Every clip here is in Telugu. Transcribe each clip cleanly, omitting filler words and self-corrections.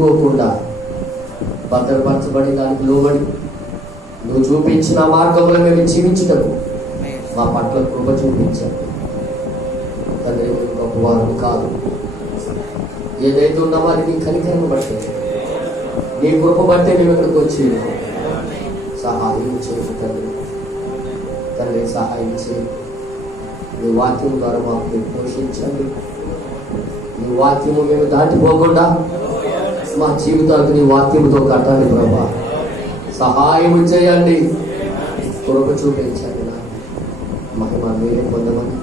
తొట్టుకోకుండా భద్రపరచబడి దానికి లోబడి నువ్వు చూపించిన మార్గంలో మేము జీవించటకు మా పట్ల కృప చూపించాను తండ్రి. గొప్పవారు కాదు, ఏదైతే ఉన్నామో అది నీ కనికరం బట్టే, నీ కృప బట్టే మేము ఇక్కడికి వచ్చి సహాయం చేయు తండ్రి. తండ్రి సహాయం చేయి. నీ వాక్యం ద్వారా మాకు మీరు పోషించండి. నీ వాక్యము మేము దాటిపోకుండా మా జీవితాలకు నీ వాక్యంతో కట్టాలి ప్రభా. సహాయం చేయండి, కృప చూపించండి. నా మహిమ మీరే పొందమని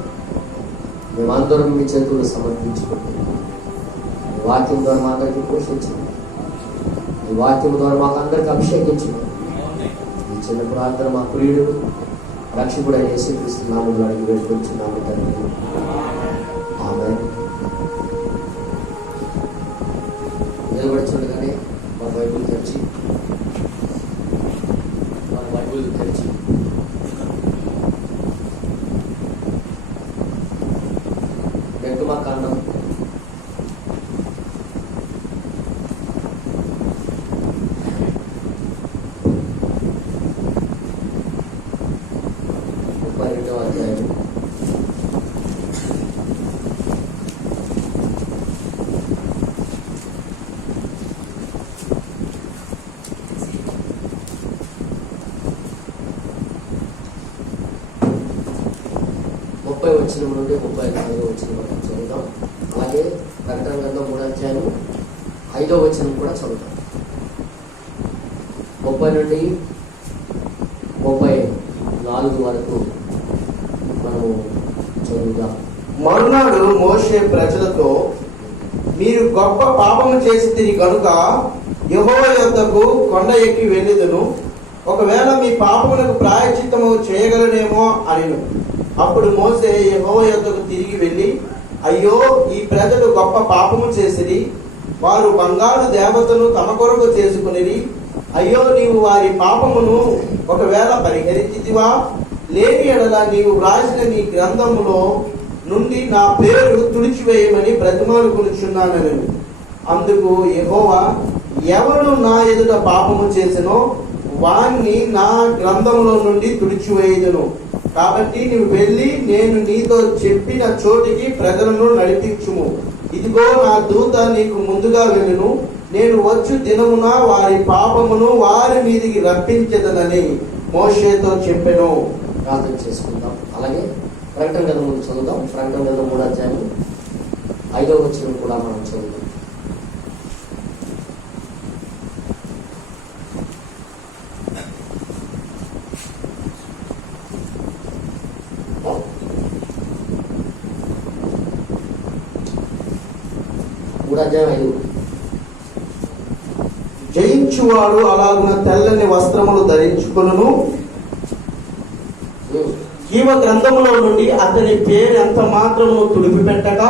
మేమందరం మీ చేతులు సమర్పించుకుంటున్నాం. ఈ వాక్యం ద్వారా మా అందరికీ పోషించండి. ఈ వాక్యం ద్వారా మాకు అందరికీ అభిషేకించండి. ఈ చిన్న ప్రార్థన మా ప్రియుడు రక్షకుడు యేసుక్రీస్తు నామములో అడిగి వేడుకొంచున్నాము తండ్రి. ఆమేన్. నిలబడి చూడగానే మా బైబిల్ తెరిచి నిర్గమకాండం 32వ అధ్యాయం. వచనం నుండి 34వ వచనం వరకు చదువుదాం. అలాగే ప్రకటన గ్రంథం 3వ అధ్యాయం 5వ వచనం కూడా చదువుతాం. 30 నుండి 34 వరకు మనము చదువుదాం. మరునాడు మోషే ప్రజలతో, మీరు గొప్ప పాపము చేసి తిరిగి కనుక యెహోవా యొద్దకు కొండ ఎక్కి వెళ్ళుదును. ఒకవేళ మీ పాపములకు ప్రాయశ్చిత్తము చేయగలనేమో అనిను. అప్పుడు మోసే యెహోవా యొద్దకు తిరిగి వెళ్ళి, అయ్యో, ఈ ప్రజలు గొప్ప పాపము చేసిరి. వారు బంగారు దేవతను తమ కొరకు చేసుకునిరి. అయ్యో, నీవు వారి పాపమును ఒకవేళ పరిహరించితివా? లేని ఎడల నీవు వ్రాసిన నీ గ్రంథములో నుండి నా పేరు తుడిచివేయమని బ్రతిమాలుకొనుచున్నానని. అందుకు యెహోవా, ఎవడు నా ఎదుట పాపము చేసినో వాణ్ణి నా గ్రంథములో నుండి తుడిచివేయుదును. కాబట్టి నీవు వెళ్ళి నేను నీతో చెప్పిన చోటికి ప్రజలను నడిపించుము. ఇదిగో, నా దూత నీకు ముందుగా వెళ్ళును. నేను వచ్చు దినమున వారి పాపమును వారి మీదికి రప్పించదనని మోషేతో చెప్పెను. ప్రార్థన చేసుకుందాం. అలాగే ప్రకటన గ్రంథం చదువుదాం. ప్రకటన గ్రంథం 3వ అధ్యాయం 5వ వచనం కూడా మనం చదువుదాం. జయించువాడు అలాగున తెల్లని వస్త్రములు ధరించుకొనును. జీవ గ్రంథములో నుండి అతని పేరు ఎంత మాత్రము తుడిపి పెట్టక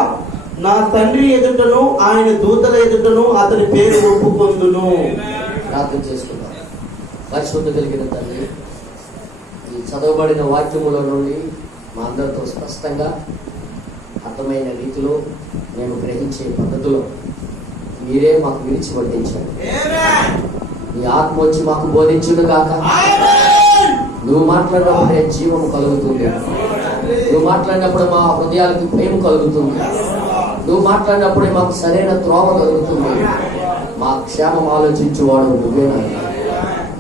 నా తండ్రి ఎదుటను ఆయన దూతల ఎదుటను అతని పేరు ఒప్పుకొందును. ప్రార్థన చేసుకుందాం. పరిశుద్ధ కలిగిన తండ్రి, ఈ చదవబడిన వాక్యముల నుండి మా అందరితో స్పష్టంగా అర్థమైన రీతిలో మేము గ్రహించే పద్ధతిలో మీరే మాకు విరిచి వడ్డించండి. నీ ఆత్మ వచ్చి మాకు బోధించును గాక. నువ్వు మాట్లాడినప్పుడే జీవము కలుగుతుంది. నువ్వు మాట్లాడినప్పుడు మా హృదయాలకి ప్రేమ కలుగుతుంది. నువ్వు మాట్లాడినప్పుడే మాకు సరైన త్రోవ కలుగుతుంది. మా క్షేమం ఆలోచించేవాడు నువ్వేనా?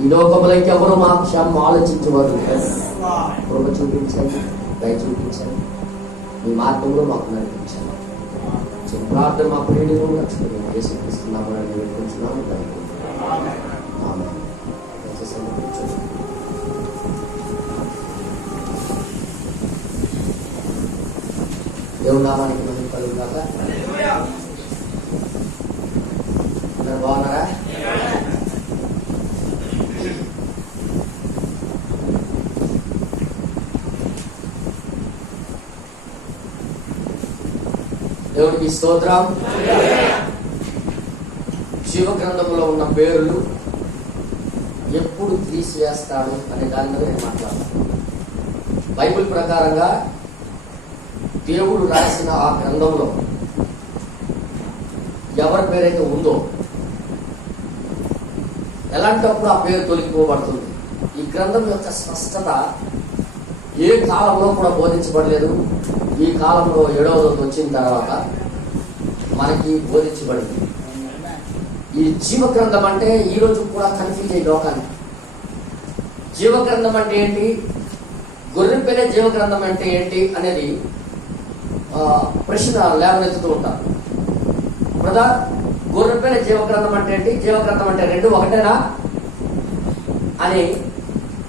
ఈ లోకములకి ఎవరు మా క్షేమం ఆలోచించేవాడు? కృప చూపించండి, దయ చూపించండి, మీ మార్గంలో మాకు నడిపించండి. ప్రార్థన మా ప్రియుడిని రక్షకుడు యేసుక్రీస్తున్నామని వేడుకుంటున్నాము. దేవుని నామానికి మహిమ కలుగుగాక. అందరూ బాగున్నారా? దేవునికి స్తోత్రం. జీవ గ్రంథంలో ఉన్న పేర్లు ఎప్పుడు తీసివేస్తాడు అనే దాని మీద నేను మాట్లాడతాను. బైబిల్ ప్రకారంగా దేవుడు రాసిన ఆ గ్రంథంలో ఎవరి పేరైతే ఉందో ఎలాంటప్పుడు ఆ పేరు తొలగిపోబడుతుంది. ఈ గ్రంథం యొక్క స్పష్టత ఏ కాలంలో కూడా బోధించబడలేదు. ఈ కాలంలో 7వ దూత వచ్చిన తర్వాత మనకి బోధించబడింది. ఈ జీవ గ్రంథం అంటే ఈ రోజు కూడా కన్ఫ్యూజ్ అయ్యే లోకాన్ని. జీవ గ్రంథం అంటే ఏంటి, గొర్రెపిల్ల జీవ గ్రంథం అంటే ఏంటి అనేది ప్రశ్న లేవనెత్తుతూ ఉంటారు. బ్రదర్, గొర్రెపిల్ల జీవ గ్రంథం అంటే ఏంటి, జీవ గ్రంథం అంటే రెండు ఒకటేనా అని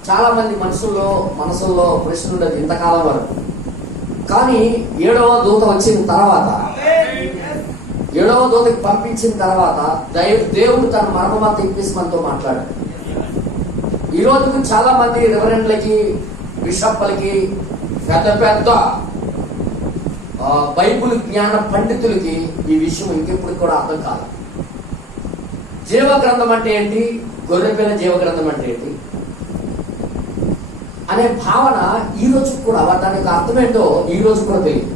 చాలా మంది మనసుల్లో ప్రశ్న ఉండదు ఇంతకాలం వరకు. కానీ 7వ దూత వచ్చిన తర్వాత, 7వ దూతకి పంపించిన తర్వాత దేవుడు తన మర్మమంతా ఇప్పేసి మనతో మాట్లాడాడు. ఈ రోజుకి చాలా మంది రెవరెండ్లకి, బిషప్లకి, పెద్ద పెద్ద బైబుల్ జ్ఞాన పండితులకి ఈ విషయం ఇంకెప్పుడు కూడా అర్థం కాదు. జీవ గ్రంథం అంటే ఏంటి, గొర్రెపిల్ల జీవ గ్రంథం అంటే ఏంటి అనే భావన ఈ రోజు కూడా, దానికి అర్థమేంటో ఈ రోజు కూడా తెలియదు.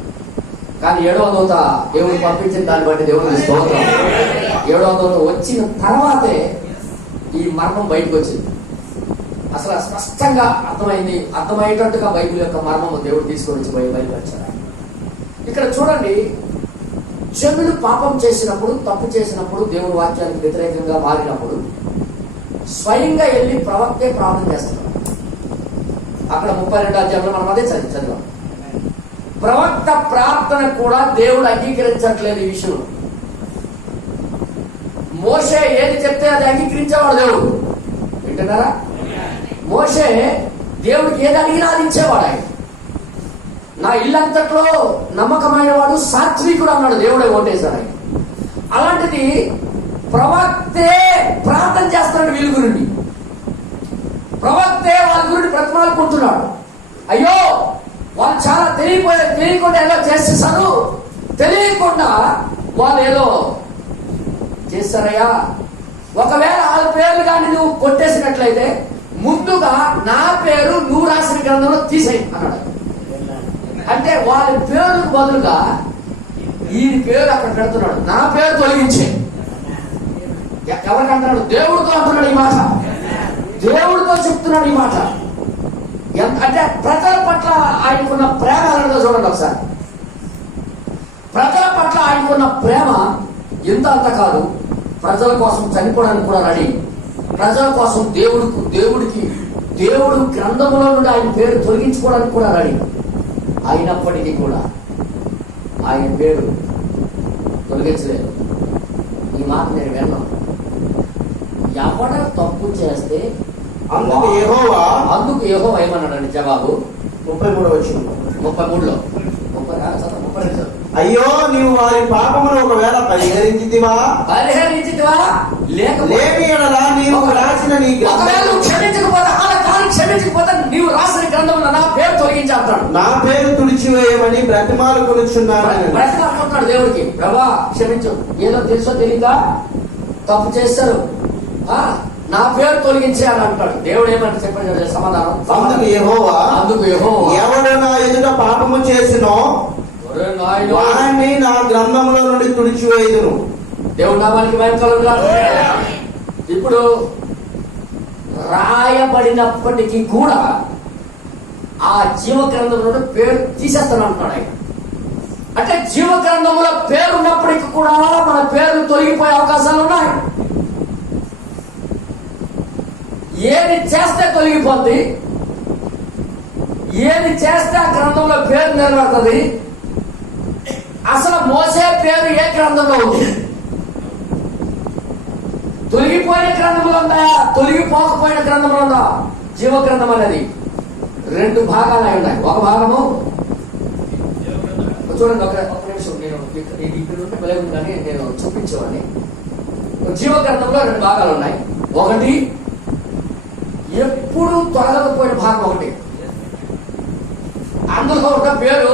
కానీ 7వ దూత దేవుడు పంపించిన దాన్ని బట్టి దేవుడికి స్తోత్రం. 7వ దూత వచ్చిన తర్వాతే ఈ మర్మం బయటకు వచ్చింది. అసలు స్పష్టంగా అర్థమయ్యేటట్టుగా బైబిల్ యొక్క మర్మము దేవుడు తీసుకొని వచ్చి బయలుపరిచారు. ఇక్కడ చూడండి, జనులు పాపం చేసినప్పుడు, తప్పు చేసినప్పుడు, దేవుడి వాక్యానికి వ్యతిరేకంగా మారినప్పుడు స్వయంగా వెళ్ళి ప్రవక్తే ప్రార్థన చేస్తున్నారు. అక్కడ 32వ అధ్యాయంలో మనం అదే చదివాం. ప్రవక్త ప్రార్థన కూడా దేవుడు అంగీకరించట్లేదు. ఈ విషయంలో మోషే ఏది చెప్తే అది అంగీకరించేవాడు దేవుడు. వింటున్నారా? మోషే దేవుడికి ఏది అడిగినా అది ఇచ్చేవాడు. ఆయన నా ఇల్లంతట్లో నమ్మకమైన వాడు, సాత్వికుడు అన్నాడు దేవుడే ఓటేశాడు ఆయన. అలాంటిది ప్రవక్తే ప్రార్థన చేస్తున్నాడు వీళ్ళ గురించి. ప్రవక్తే వాళ్ళ గురించి బ్రతిమాలుకుంటున్నాడు. అయ్యో వాళ్ళు చాలా తెలియకుండా ఏదో చేసేసారు, తెలియకుండా వాళ్ళు ఏదో చేస్తారయ్యా. ఒకవేళ వాళ్ళ పేర్లు కానీ నువ్వు కొట్టేసినట్లయితే ముందుగా నా పేరు నువ్వు రాసిన గ్రంథంలో తీసేయి అన్నాడు. అంటే వాళ్ళ పేరుకు బదులుగా ఈ పేరు అక్కడ పెడుతున్నాడు. నా పేరు తొలగించే. ఎవరికి అంటున్నాడు? దేవుడితో అంటున్నాడు ఈ మాట. దేవుడితో చెప్తున్నాడు ఈ మాట. అంటే ప్రజల పట్ల ఆయనకున్న ప్రేమ ఎలాంటిదో చూడండి ఒకసారి. ప్రజల పట్ల ఆయనకున్న ప్రేమ ఎంత అంత కాదు. ప్రజల కోసం చనిపోవడానికి కూడా రెడీ. ప్రజల కోసం దేవుడు గ్రంథంలో నుండి ఆయన పేరు తొలగించుకోవడానికి కూడా రెడీ. అయినప్పటికీ కూడా ఆయన పేరు తొలగించలేదు. ఈ మాట నేను విన్నాను. ఎవడ తప్పు చేస్తే అందుకు యెహోవా ఏమన్నాడండి జవాబు? 33లో అయ్యో నీవు వారి పాపమును ఒకవేళ పరిహరించితివా లేని యెడల నీవు రాసిన నీ నీవు రాసిన గ్రంథంలో నా పేరు తొలగించేస్తాడు. నా పేరు తుడిచివేయమని బ్రతిమాలుకుంటున్నాడు దేవుడికి. ప్రభా క్షమించు, ఏదో తెలుసో తెలీదా తప్పు చేస్తారు, నా పేరు తొలగించేయాలి అంటాడు. దేవుడు ఏమంటే చెప్పండి సమాధానం. అందుకు యెహోవా ఎవడు నా ఎదుట పాపము చేసినో వారిని నా గ్రంథంలో నుండి తుడిచివేయుదును. దేవుడు నామానికి మహిమ కలుగుగాక. ఇప్పుడు రాయబడినప్పటికీ కూడా ఆ జీవ గ్రంథంలో పేరు తీసేస్తాను అంటున్నాడు ఆయన. అంటే జీవ గ్రంథంలో పేరు ఉన్నప్పటికీ కూడా మన పేర్లు తొలగిపోయే అవకాశాలు ఉన్నాయి. ఏది చేస్తే తొలగిపోద్ది, ఏది చేస్తే ఆ గ్రంథంలో పేరు నిలబడుతుంది. అసలు మోసే పేరు ఏ గ్రంథంలో ఉంది? తొలగిపోయిన గ్రంథంలో ఉందా, తొలగిపోకపోయిన గ్రంథంలో ఉందా? జీవ గ్రంథం అనేది 2 భాగాలు అయి ఉన్నాయి. ఒక భాగము చూడండి, ఒక నిమిషం నేను ఇక్కడ ఉంటే పిల్లలు కానీ నేను చూపించేవాడిని. జీవ గ్రంథంలో 2 భాగాలు ఉన్నాయి. ఒకటి ఎప్పుడు తొలగకపోయిన భాగం ఒకటి. అందులో ఒక పేరు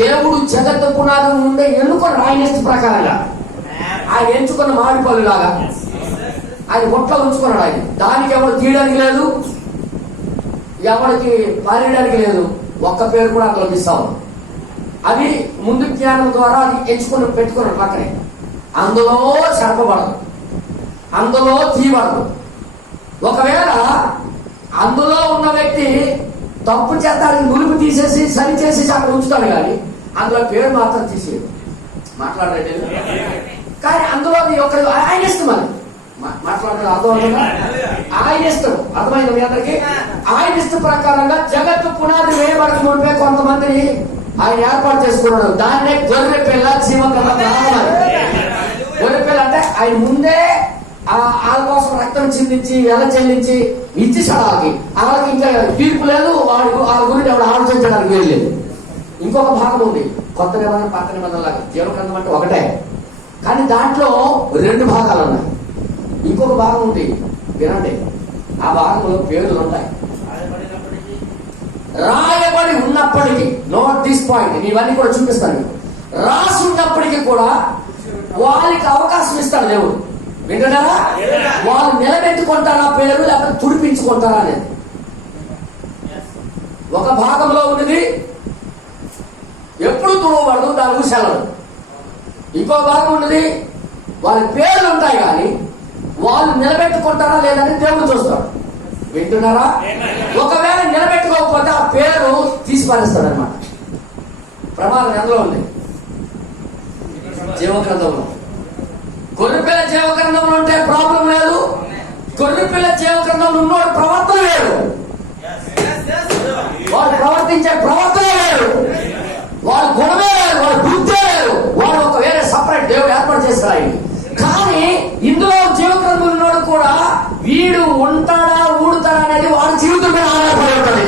దేవుడు జగత్తు పునాదం నుండి ఎన్నుకొని ఆయన ఇష్ట ప్రకారంగా ఆయన ఎంచుకున్న మామిడిపల్లి లాగా ఆయన ఒట్లో ఉంచుకున్నాడు. ఆయన దానికి ఎవరు తీయడానికి లేదు, ఎవరికి పారేయడానికి లేదు. ఒక్క పేరు కూడా అందులో మిస్ అవ్వదు. అది ముందు జ్ఞానం ద్వారా అది ఎంచుకుని పెట్టుకున్నాడు పక్కనే. అందులో చెరపబడదు, అందులో తీయబడదు. ఒకవేళ అందులో ఉన్న వ్యక్తి తప్పు చేస్తానికి నులుపు తీసేసి సరి చేసి అక్కడ ఉంచుతాడు, కానీ అందులో పేరు మాత్రం తీసేది మాట్లాడలేదు. కానీ అందులో ఆయన ఇష్టం, అది మాట్లాడలేదు అర్థం, ఆయన ఇష్టం. అర్థమైంది మీ అందరికి? ఆయన ఇష్ట ప్రకారంగా జగత్తు పునాది వేయబడక మునిపే కొంతమందిని ఆయన ఏర్పాటు చేసుకున్నాడు. దాన్నే గొర్రె పిల్ల జీవకర్మ. గొర్రె పిల్ల అంటే ఆయన ముందే వాళ్ళ కోసం రక్తం చిందించి వెల చెల్లించి ఇచ్చేసాడు వాళ్ళకి. వాళ్ళకి ఇంకా తీర్పు లేదు, వాళ్ళ గురించి ఎవరు ఆలోచించడానికి వెళ్ళలేదు. ఇంకొక భాగం ఉంది, కొత్త నిబంధన పాత నిబంధన లాగా. జీవగ్రంథం అంటే ఒకటే, కానీ దాంట్లో 2 భాగాలు ఉన్నాయి. ఇంకొక భాగం ఉంది, వినండి. ఆ భాగంలో పేర్లు ఉంటాయి. రాయబడి ఉన్నప్పటికీ, నోట్ దిస్ పాయింట్, ఇవన్నీ కూడా చూపిస్తాను మీకు. రాసి ఉన్నప్పటికీ కూడా వాళ్ళకి అవకాశం ఇస్తాడు దేవుడు. వింటున్నారా? వాళ్ళు నిలబెట్టుకుంటారా పేరు, లేకపోతే తుడిపించుకుంటారా అనేది. ఒక భాగంలో ఉన్నది ఎప్పుడు తుడవబడదు, దాని ఊసెలదు. ఇంకో భాగం ఉన్నది వాళ్ళ పేర్లు ఉంటాయి, కానీ వాళ్ళు నిలబెట్టుకుంటారా లేదని దేవుడు చూస్తాడు. వింటున్నారా? ఒకవేళ నిలబెట్టుకోకపోతే ఆ పేరు తీసి పారేస్తాడు అనమాట. ప్రమాదం ఎందులో ఉంది? జీవగ్రంథంలో. గొర్రెపిల్ల జీవగ్రంథంలో ఉంటే ప్రాబ్లం లేదు. గొర్రెపిల్ల జీవగ్రంథంలో ఉన్నవాడు ప్రవర్తన వేరు, వాడు ప్రవర్తించే ప్రవర్తన వేరు, వాడు గుణమే వేరు, వాడు బుద్ధే వేరు. వాడు ఒక వేరే సపరేట్ దేవుడు ఏర్పాటు చేస్తాడు. కానీ ఇందులో జీవగ్రంథంలో ఉన్నవాడు కూడా వీడు ఉంటాడా ఊడుతాడా అనేది వాడి జీవితం మీద ఆధారపడి ఉంటుంది.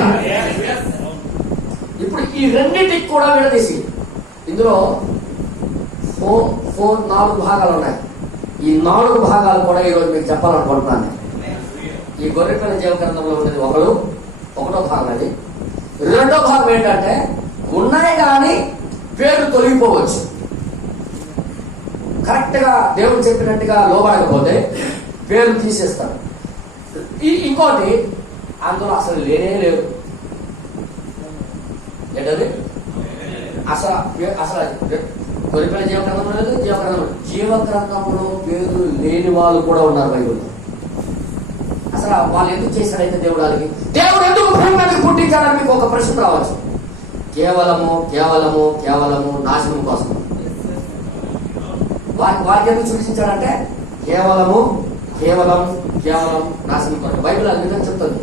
ఇప్పుడు ఈ రెండింటికి కూడా విడదీసి ఇందులో 4 భాగాలు ఉన్నాయి. ఈ 4 భాగాలు కూడా ఈరోజు మీకు చెప్పాలనుకుంటున్నాను. ఈ గొర్రెపిల్ల జీవగ్రంథంలో ఉండేది ఒకటో భాగం. అది 2వ భాగం ఏంటంటే, ఉన్నాయి కానీ పేరు తొలగిపోవచ్చు. కరెక్ట్ గా దేవుడు చెప్పినట్టుగా లోబడకపోతే పేరు తీసేస్తాడు. ఇంకోటి, అందులో అసలు లేనే లేవు. ఏంటది? అసలు గొర్రెపిల్ల జీవగ్రంథంలో లేదు. జీవగ్రంథంలో పేరు లేని వాళ్ళు కూడా ఉన్నారు బైబిల్లో. అసలు వాళ్ళు ఎందుకు చేశాడైతే దేవుడు ఎందుకు భూమి మీదకి పుట్టించాడని మీకు ఒక ప్రశ్న రావచ్చు. కేవలము నాశనం కోసం. వారికి ఎందుకు సూచించాడంటే కేవలం నాశనం కోసం. బైబిల్ అది విధంగా చెప్తుంది.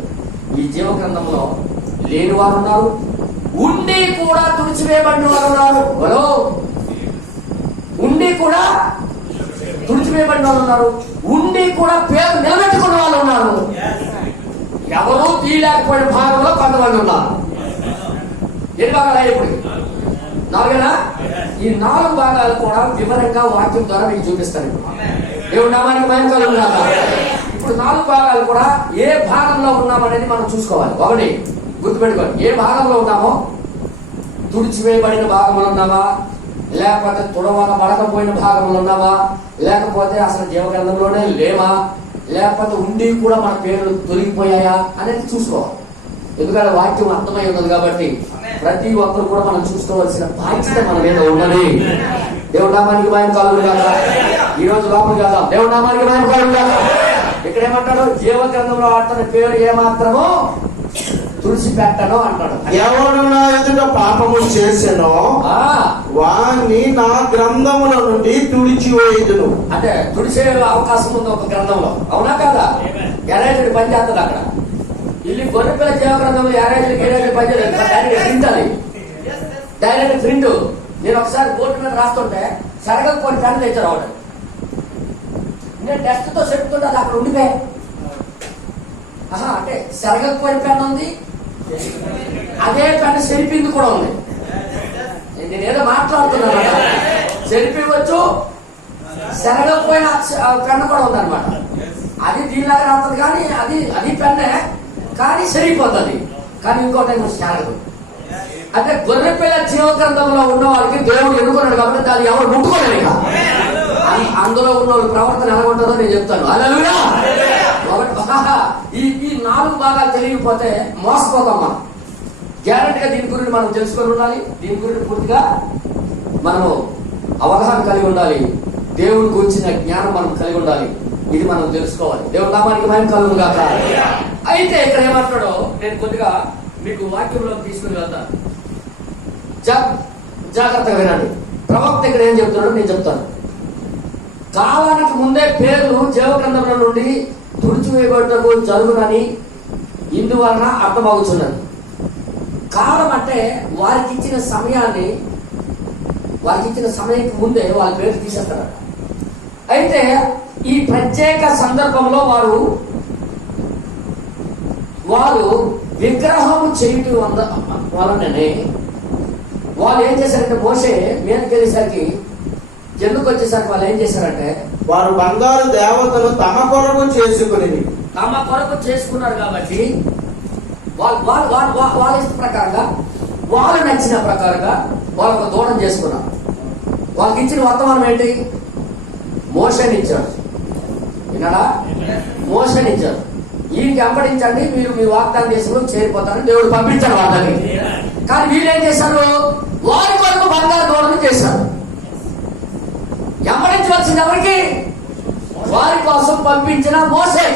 ఈ జీవగ్రంథంలో లేని వారు ఉన్నారు, ఉండి కూడా తుడిచివేయబడిన వారు ఉన్నారు. ఉండి కూడా తుడిచివేయబడిన వాళ్ళు ఉన్నారు, ఉండి కూడా పేరు నిలబెట్టుకున్న వాళ్ళు ఉన్నారు. ఎవరూ తీయలేకపోయిన భాగంలో కొంతమంది ఉన్నారు. ఎన్ని భాగాలు ఇప్పుడు? 4. ఈ 4 భాగాలు కూడా వివరంగా వాక్యం ద్వారా మీకు చూపిస్తాను. దేవుడి నామానికి మహిమ కలుగుగాక. ఇప్పుడు 4 భాగాలు కూడా ఏ భాగంలో ఉన్నామనేది మనం చూసుకోవాలి. ఒకటి గుర్తుపెట్టుకోండి, ఏ భాగంలో ఉన్నామో, తుడిచివేయబడిన భాగంలో ఉన్నామా, లేకపోతే తుడవబడకపోయిన భాగంలో ఉన్నామా, లేకపోతే అసలు జీవగ్రంథంలోనే లేవా, లేకపోతే ఉండి కూడా మన పేర్లు తొలగిపోయాయా అనేది చూసుకోవాలి. ఎందుకంటే వాక్యం అర్థమై ఉన్నది కాబట్టి ప్రతి ఒక్కరు కూడా మనం చూసుకోవాల్సిన బాధ్యత మన మీద ఉన్నది. దేవుడి నామానికి మహిమ కలుగుగాక. ఈ రోజు లోపలికి వెళ్దాం. దేవుడి నామానికి మహిమ కలుగుగాక. ఇక్కడ ఏమంటాడు? జీవగ్రంథంలో అతని పేరు ఏమాత్రమో తుడిచిపెట్టను అంటాడు. ఎవడు నా ఎదుట పాపము చేసెనో వాణ్ణి నా గ్రంథముల నుండి తుడిచివేయుదును. అంటే తుడిచే అవకాశం ఉంది ఒక గ్రంథంలో, అవునా కదా? ఎరేజుడు పని చేస్తుంది అక్కడ. ఇల్లు గొర్రెపిల్ల జీవగ్రంథంలో ఎరేజుడు పని చేయలేదు. Direct print. నేను ఒకసారి బోర్డు మీద రాస్తుంటే సరగకు కొన్ని పెన్ను తెచ్చారు ఆవిడ. నేను టెస్ట్ తో చెప్తుంటే అది అక్కడ ఉండిపోయా. అంటే సరగకపోయిన పెన్ను ఉంది, అదే పెన్ను సెరిపింది కూడా ఉంది. నేనేదో మాట్లాడుతున్నాను, సెరిపించవచ్చు, సరగకపోయిన పెన్ను కూడా ఉంది అనమాట. అది దీనిలాగా రాస్తుంది, కానీ అది పెన్నే, కానీ సరిపోతుంది, కానీ ఇంకోటి సరగదు. అంటే గొర్రెపిల్ల జీవగ్రంథంలో ఉన్న వాళ్ళకి దేవుడు ఎన్నుకున్నాడు కాబట్టి దాన్ని ఎవరు ముట్టుకోలేరు. ఇక అందులో ఉన్న వాళ్ళ ప్రవర్తన ఎలా ఉంటుందో నేను చెప్తాను. హల్లెలూయా. ఈ 4 భాగాలు తెలియకపోతే మోసపోతాం మనం. గ్యారెంటీగా దీని గురించి మనం తెలుసుకొని ఉండాలి. దీని గురించి పూర్తిగా మనము అవగాహన కలిగి ఉండాలి. దేవుడికి వచ్చిన జ్ఞానం మనం కలిగి ఉండాలి. ఇది మనం తెలుసుకోవాలి. దేవుడి నామానికి మహిమ కలుగును గాక. అయితే ఇక్కడ ఏమంటాడో నేను కొద్దిగా మీకు వాక్యంలోకి తీసుకుని వెళ్తాను. జాగ్రత్తగా వినండి. ప్రవక్త ఇక్కడ ఏం చెప్తున్నాడో నేను చెప్తాను. కాలానికి ముందే పేర్లు జీవగ్రంథంలో నుండి తుడిచివేయబడుటకు జరుగునని ఇందువలన అర్థమవుతున్నది. కాలం అంటే వారికి ఇచ్చిన సమయానికి ముందే వాళ్ళ పేరు తీసేస్తారట. అయితే ఈ ప్రత్యేక సందర్భంలో వారు విగ్రహము చేయటం వలననే వాళ్ళు ఏం చేశారంటే, మోషే మీదకి వెళ్ళేసరికి ఎందుకు వచ్చేసరికి వాళ్ళు ఏం చేశారంటే, వారు బంగారు దేవతలు తమ కొరకు చేసుకున్నారు కాబట్టి వాళ్ళ ఇష్ట ప్రకారంగా వాళ్ళు నచ్చిన ప్రకారంగా వాళ్ళకు దూరం చేసుకున్నారు. వాళ్ళకి ఇచ్చిన వర్తమానం ఏంటి? మోషేని ఇచ్చాడు. విన్నాడా? మోషేని ఇచ్చాడు. ఈయనకి వెంబడించండి, మీరు మీ వాగ్దాన దేశంలో చేరిపోతారని దేవుడు పంపించాడు వాళ్ళని. కానీ వీళ్ళు ఏం చేశారు? వారి కొరకు బంగారు దూడను చేశారు. వెంబడించవలసింది ఎవరికి? వారి కోసం పంపించిన మోషే.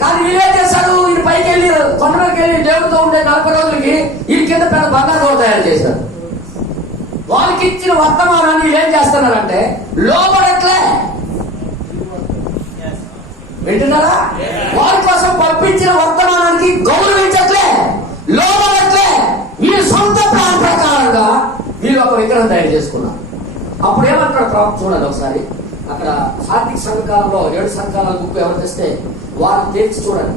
కానీ వీళ్ళేం చేశారు? ఈయన పైకి వెళ్ళి కొండలోకి వెళ్ళి దేవుడితో ఉండే 40 రోజులకి ఈ కింద పెద్ద బంగారు దూడ తయారు చేశారు. వాళ్ళకి ఇచ్చిన వర్తమానాన్ని ఏం చేస్తున్నారంటే లోబడట్లే. వింటున్నారా? వారి కోసం పంపించిన వర్తమానానికి గౌరవించట్లే, లోబడట్లే. వీళ్ళు సొంత ప్లాన్ ప్రకారంగా వీళ్ళు ఒక విగ్రహం తయారు చేసుకున్నారు. అప్పుడు ఏమంటాడు ప్రవక్త? చూడండి ఒకసారి. అక్కడ ఆర్థిక సంఘకాలంలో 7 సంఘకాల బుక్ ఎవరు తెస్తే వాళ్ళు తెచ్చి చూడండి.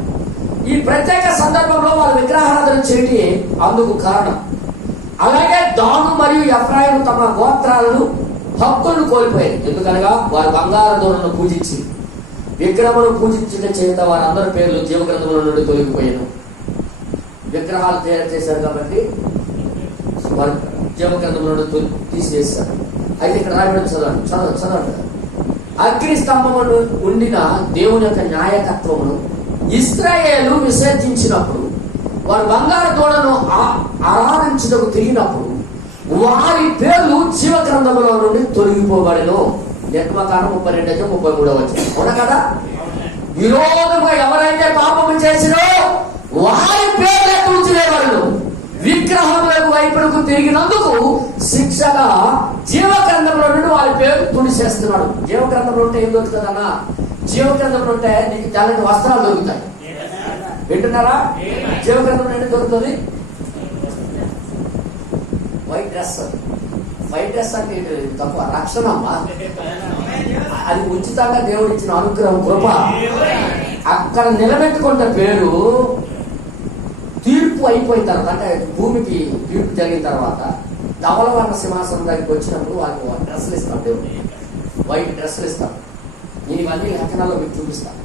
ఈ ప్రత్యేక సందర్భంలో వాళ్ళు విగ్రహారాధన చేయడం అందుకు కారణం. అలాగే దాను మరియు ఎఫ్రాయిము తమ గోత్రాలను హక్కులను కోల్పోయారు. ఎందుకనగా వారు బంగారు దూడను పూజించి విగ్రహమును పూజించిన చేత వారందరి పేర్లు జీవగ్రంథముల నుండి తొలగిపోయాను. విగ్రహాలు తయారు చేశారు కాబట్టి వారు జీవగ్రంథముల నుండి తీసివేశారు. అయితే ఇక్కడ రాయబడి చదవండి. అగ్ని స్తంభమును ఉండిన దేవుని యొక్క న్యాయకత్వమును ఇశ్రాయేలు విసర్జించినప్పుడు, వారు బంగారు దూడను ఆరాధించుటకు తిరిగినప్పుడు వారి పేర్లు జీవగ్రంథములో నుండి తొలగిపోబడెను. నిర్మకాండం 32-33 అవునా కదా? విరోధంగా ఎవరైతే పాపము చేసినో వారి పేర్లే తుడిచివేయబడెను. విగ్రహములకు వైపునకు తిరిగినందుకు శిక్షగా జీవగ్రంథంలో నుండి వారి పేరు తుడిచేస్తున్నాడు. జీవగ్రంథంలో ఉంటే ఏం దొరుకుతుందన్నా? జీవగ్రంథంలో ఉంటే నీకు తెల్లని వస్త్రాలు దొరుకుతాయి. వింటున్నారా? జీవగ్రంథంలో ఏంటి దొరుకుతుంది? White dress. వైట్ డ్రెస్ అంటే తప్ప రక్షణ అమ్మా. అది ఉచితంగా దేవుడు ఇచ్చిన అనుగ్రహం, కృప. అక్కడ నిలబెట్టుకున్న పేరు తీర్పు అయిపోయిన తర్వాత, అంటే భూమికి తీర్పు జరిగిన తర్వాత ధవలవర్ణ సింహాసనం దగ్గరికి వచ్చినప్పుడు వాళ్ళకి డ్రెస్సులు ఇస్తాం. దేవుడు వైట్ డ్రెస్సులు ఇస్తాం. నేను ఇవన్నీ లేఖనాల్లో మీకు చూపిస్తాను.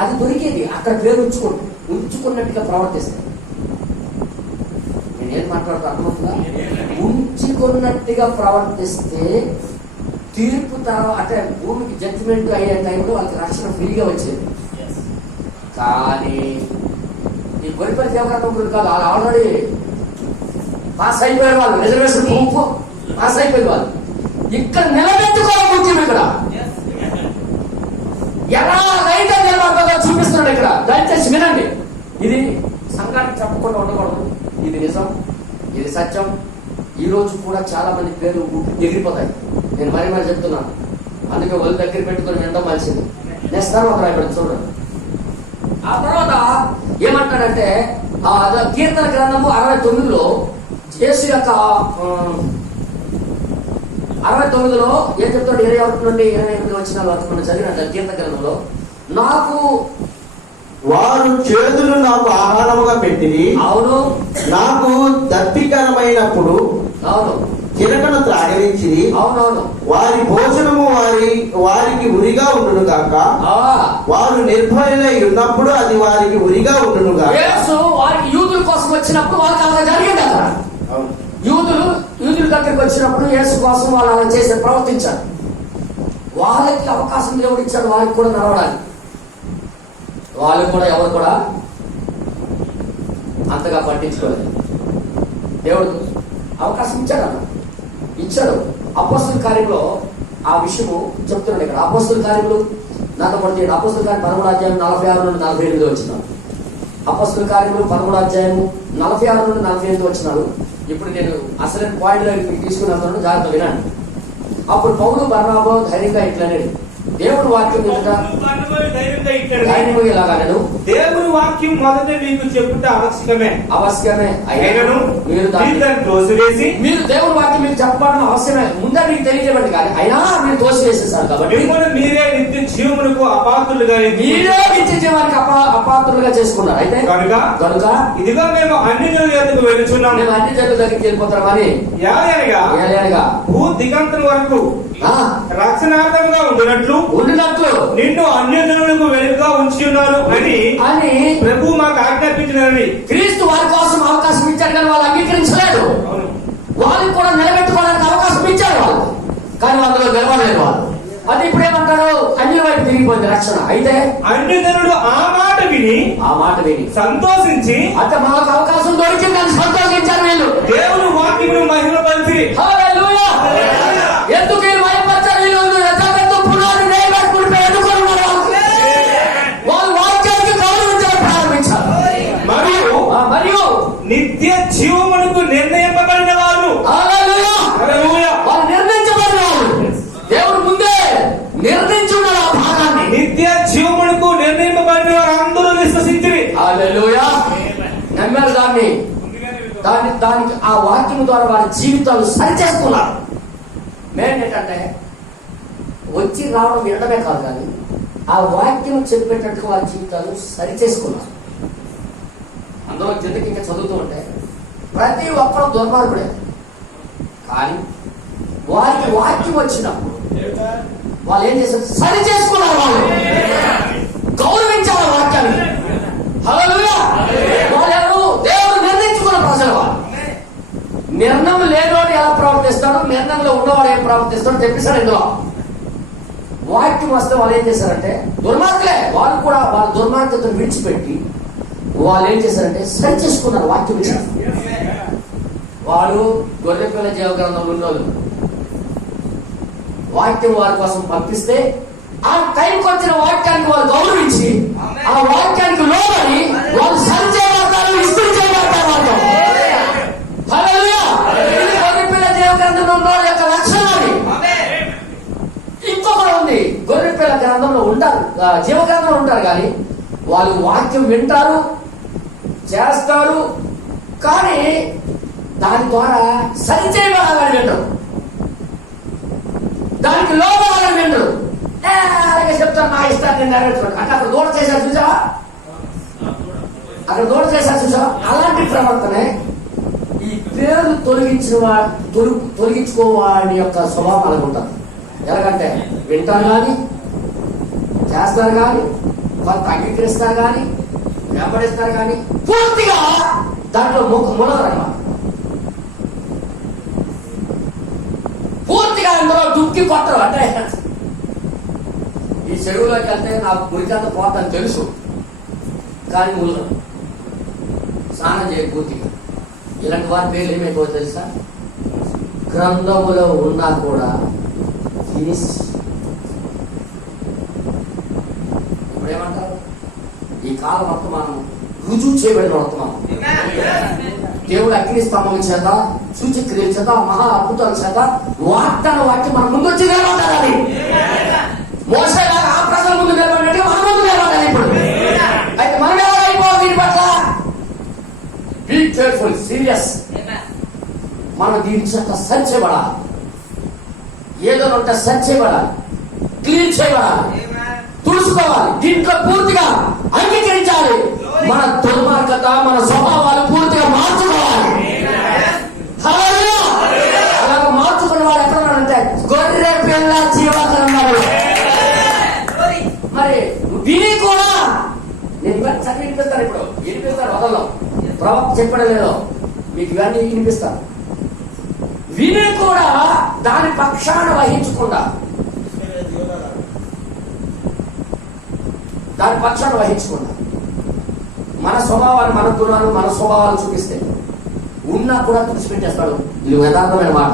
అది దొరికేది అక్కడ పేరు ఉంచుకున్నట్టుగా ప్రవర్తిస్తాను. నేనేం మాట్లాడుతూ అర్థమవుతుందా? ఉంచుకున్నట్టుగా ప్రవర్తిస్తే తీర్పు తర్వాత, అంటే భూమికి జడ్జిమెంట్ అయ్యే టైంలో వాళ్ళకి రక్షణ ఫ్రీగా వచ్చేది. కానీ ఈ గొరిపల్లి దేవగ్రంథం కాదు, వాళ్ళు ఆల్రెడీ పాస్ అయిపోయారు. వాళ్ళు రిజర్వేషన్ పాస్ అయిపోయారు. వాళ్ళు ఇక్కడ నిలబెట్టుకోవాలి. ముఖ్యం ఇక్కడ ఎలాగైతే నిలబడతారో చూపిస్తున్నాడు. ఇక్కడ దయచేసి వినండి. ఇది సంఘానికి చెప్పకుండా ఉండకూడదు. ఇది నిజం, ఇది సత్యం. ఈ రోజు కూడా చాలా మంది పేర్లు ఎగిరిపోతాయి. నేను మరి చెప్తున్నాను. అందుకే వాళ్ళ దగ్గర పెట్టుకుని వినడం మంచిది. నెక్స్ట్ తర్వాత రాయబడి చూడండి. ఆ తర్వాత ఏమంటాడంటే కీర్తన గ్రంథము 69లో యేసు యొక్క 69లో ఏం చెప్తాడు? 21 నుండి 28 వచ్చిన వరకు మనం చదివిన కీర్తన గ్రంథంలో, నాకు వారు చేతులు నాకు ఆహారముగా పెట్టిరి. అవును. నాకు దప్పికరమైనప్పుడు అవును చిరకను త్రాగరించిరి. అవునవును. వారి భోజనము వారికి ఉరిగా ఉండును గాక. వారు నిర్భయులై ఉన్నప్పుడు అది వారికి ఉరిగా ఉండును గాక. యేసు వారికి యూదుల కోసం వచ్చినప్పుడు వాళ్ళకి అలా జరిగింది. అక్కడ యూదుల దగ్గరికి వచ్చినప్పుడు యేసు కోసం వాళ్ళు అలా చేసి ప్రవర్తించారు. వాళ్ళకి అవకాశం దేవుడు ఇచ్చాడు, వారికి కూడా నడవడానికి. వాళ్ళు కూడా ఎవరు కూడా అంతగా పట్టించుకోలేదు. దేవుడు అవకాశం ఇచ్చాడు. అప్పొస్తలుల కార్యంలో ఆ విషయము చెప్తున్నాడు ఇక్కడ. అపోస్తుల కార్యములు నాతో పడితే అపోస్తుల కార్యం 13వ అధ్యాయం 46 నుండి 48 వచ్చినారు. అపోస్తుల కార్యములు 13వ అధ్యాయము 46 నుండి 48 వచ్చినారు. ఇప్పుడు నేను అసలైన పాయింట్ మీకు తీసుకుని వస్తున్నాను, జాగ్రత్త వినండి. అప్పుడు పౌలు బర్నబా ధైర్యంగా ఇట్లనేది, దేవుడు వాక్యం ధైర్యమయ్యేలాగాను దేవుని వాక్యం మొదట మీకు చెప్పుట అవశ్యమే అయినను మీరు దాన్ని తోసివేసి, మీరు దేవుని వాక్యం మీకు చెప్పడం అవసరమే, ముందే మీకు తెలియజేయండి కానీ అయినా మీరు తోసివేసేసారు కాబట్టి మిమ్మల్ని మీరే నిత్య జీవమునకు అపాత్రులుగా మీరే నిత్య జీవానికి అపాత్రులుగా చేసుకున్నారు. అయితే కనుక ఇదిగో మేము అన్ని జనుల యొద్దకు వెళుచున్నాము, మేము అన్ని జనుల దగ్గరికి వెళ్ళిపోతామని ఏలయనగా భూ దిగంతం వరకు రక్షణార్థంగా ఉండినట్లు నిన్ను అన్య జనులకు వెలుగుగా ఉంచి ఉన్నారు అని ప్రభు మాకు ఆజ్ఞాపించినని. క్రీస్తు వారి కోసం అవకాశం ఇచ్చాడు కానీ వాళ్ళు అంగీకరించలేదు. వాళ్ళకి కూడా నిలబెట్టుకోవడానికి అవకాశం ఇచ్చాడు వాళ్ళు, కానీ అందులో నిలబడలేదు వాళ్ళు. అది ఇప్పుడు ఏమంటారు, అన్యుల వైపు తిరిగిపోయింది రక్షణ. అయితే అన్యజనుడు ఆ మాట విని సంతోషించి అంటే మాకు అవకాశం దొరికిందని సంతోషించారు వీళ్ళు. దేవుడు వాక్యమును మహిమపరిచి ఎందుకు భయపడతారు వీళ్ళు? పునాది నేర్చుకుంటే ఎన్నుకున్నారు వాళ్ళు వాక్యానికి గౌరవించడం ప్రారంభించారు. మరియు నిత్య జీవమునకు నిర్ణయింపబడిన వారు, వాళ్ళు నిర్ణయించబడిన వారు, దేవుడు ముందే నిర్ణయించున్నారు ఆ భాగాన్ని. నిత్య జీవమునకు నిర్ణయింపబడిన వారు అందరూ విశ్వసించిరి. హల్లెలూయా, నమ్మారు దాన్ని. దానికి ఆ వాక్యం ద్వారా వారి జీవితాలు సరిచేసుకున్నారు. మెయిన్ ఏంటంటే వచ్చి రావడం వినడమే కాదు, కానీ ఆ వాక్యం చెప్పేటట్టుగా వారి జీవితాలు సరిచేసుకున్నారు. అందులో కిందకి ఇంకా చదువుతూ ఉంటే ప్రతి ఒక్కరు దుర్మార్గుడే, కానీ వారికి వాక్యం వచ్చినప్పుడు వాళ్ళు ఏం చేశారు, సరి చేసుకున్నారు. వాళ్ళు గౌరవించారు వాక్యాన్ని. హల్లెలూయా, వాళ్ళెవరు? దేవుడు నిర్ణయించుకున్న ప్రజలు. వాళ్ళు నిర్ణయం లేనివాడు ఎలా ప్రవర్తిస్తాడు, నిర్ణయంలో ఉన్నవాడు ఏం ప్రవర్తిస్తాడు చెప్పేశాడు. ఇందులో వాక్యం వస్తే వాళ్ళు ఏం చేశారంటే, దుర్మార్గులే వాళ్ళు కూడా వాళ్ళ దుర్మార్గతను విడిచిపెట్టి వాళ్ళు ఏం చేశారంటే సరి చేసుకున్నారు. వాక్యం ఇచ్చారు. వాడు గొర్రెపిల్ల జీవ గ్రంథంలో ఉన్నోళ్ళు వాక్యం వారి కోసం పంపిస్తే ఆ టైంకి వచ్చిన వాక్యానికి వాళ్ళు గౌరవించి ఆ వాక్యానికి లోబడి వాళ్ళు సరి చేయబడతారు, ఇస్త్రీ చేయబడతారు. గొర్రెపిల్ల జీవ గ్రంథంలో ఉన్న వాళ్ళ యొక్క లక్షణాన్ని ఇంకొకరు ఉంది. గొర్రెపిల్ల గ్రంథంలో ఉంటారు, జీవ గ్రంథంలో ఉంటారు, కానీ వాళ్ళు వాక్యం వింటారు, చేస్తారు, కానీ దాని ద్వారా సరి చేయబడాలని వింటారు, దానికి లోపడాలని వింటారు. అలాగే చెప్తారు, నా ఇష్టాన్ని నెరవేర్చుకోండి అంటే అక్కడ దూడ చేశారు చూసావా, అక్కడ దూడ చేశారు చూసావా. అలాంటి ప్రవర్తనే ఈ పేరు తొలగించుకోవాడి యొక్క స్వభావం అనుకుంటారు. ఎలాగంటే వింటారు కానీ చేస్తారు, కానీ కొంత అంగీకరిస్తారు, కానీ వెంబడిస్తారు, కానీ పూర్తిగా దాంట్లో మునగరన్నమాట. పూర్తిగా అందులో దుక్కి కొట్టరు. అంటే ఈ చెరువులోకి వెళ్తే నాకు మురికంత పోతాను తెలుసు, కానీ మునగరు, స్నానం చేయ పూర్తిగా. ఇలాంటి వారి పేర్లు ఏమైపో తెలుసా, గ్రంథములో ఉన్నా కూడా ఫినిష్. ఇప్పుడు ఏమంటారు, ఈ కాల వర్తమానం రుజువు చేయబడిన వర్తమానం. దేవుడు అగ్ని స్తంభం చేత, సూచక్రియల చేత, మహా అద్భుతాల చేత వాగ్దాన వాక్యం మన ముందు వచ్చి నిలబడాలి. మోసే ఆ ప్రజల ముందు నిలబడినట్టు మన ముందు నిలబడాలి. ఇప్పుడు అయితే మనం ఎలా అయిపోవాలి దీని పట్ల? Be careful, serious. మనం దీని చేత సరి చేయబడాలి. ఏదో ఉంటే సరి చేయబడాలి, క్లీన్ చేయబడాలి, తుడుచుకోవాలి. దీంట్లో పూర్తిగా అంగీకరించాలి. మన దుర్మార్గత, మన స్వభావాలు పూర్తిగా మార్చుకోవాలి. అలాగ మార్చుకున్న వాడు ఎక్కడ ఉన్నాడంటే గొర్రె పిల్ల జీవకరన్నాడు. మరి విని కూడా నేను ఇవన్నీ చదివి వినిపిస్తాను. ఇప్పుడు వినిపిస్తాను, వదల్లో ప్రవక్త చెప్పడం లేదో మీకు ఇవన్నీ వినిపిస్తాను. విని కూడా దాని పక్షాన వహించకుండా, దాని పక్షాన వహించకుండా మన స్వభావాలు, మన గుణాలు, మన స్వభావాలు చూపిస్తే ఉన్నా కూడా తుడిచిపెట్టేస్తాడు. ఇది యథార్థమైన మాట.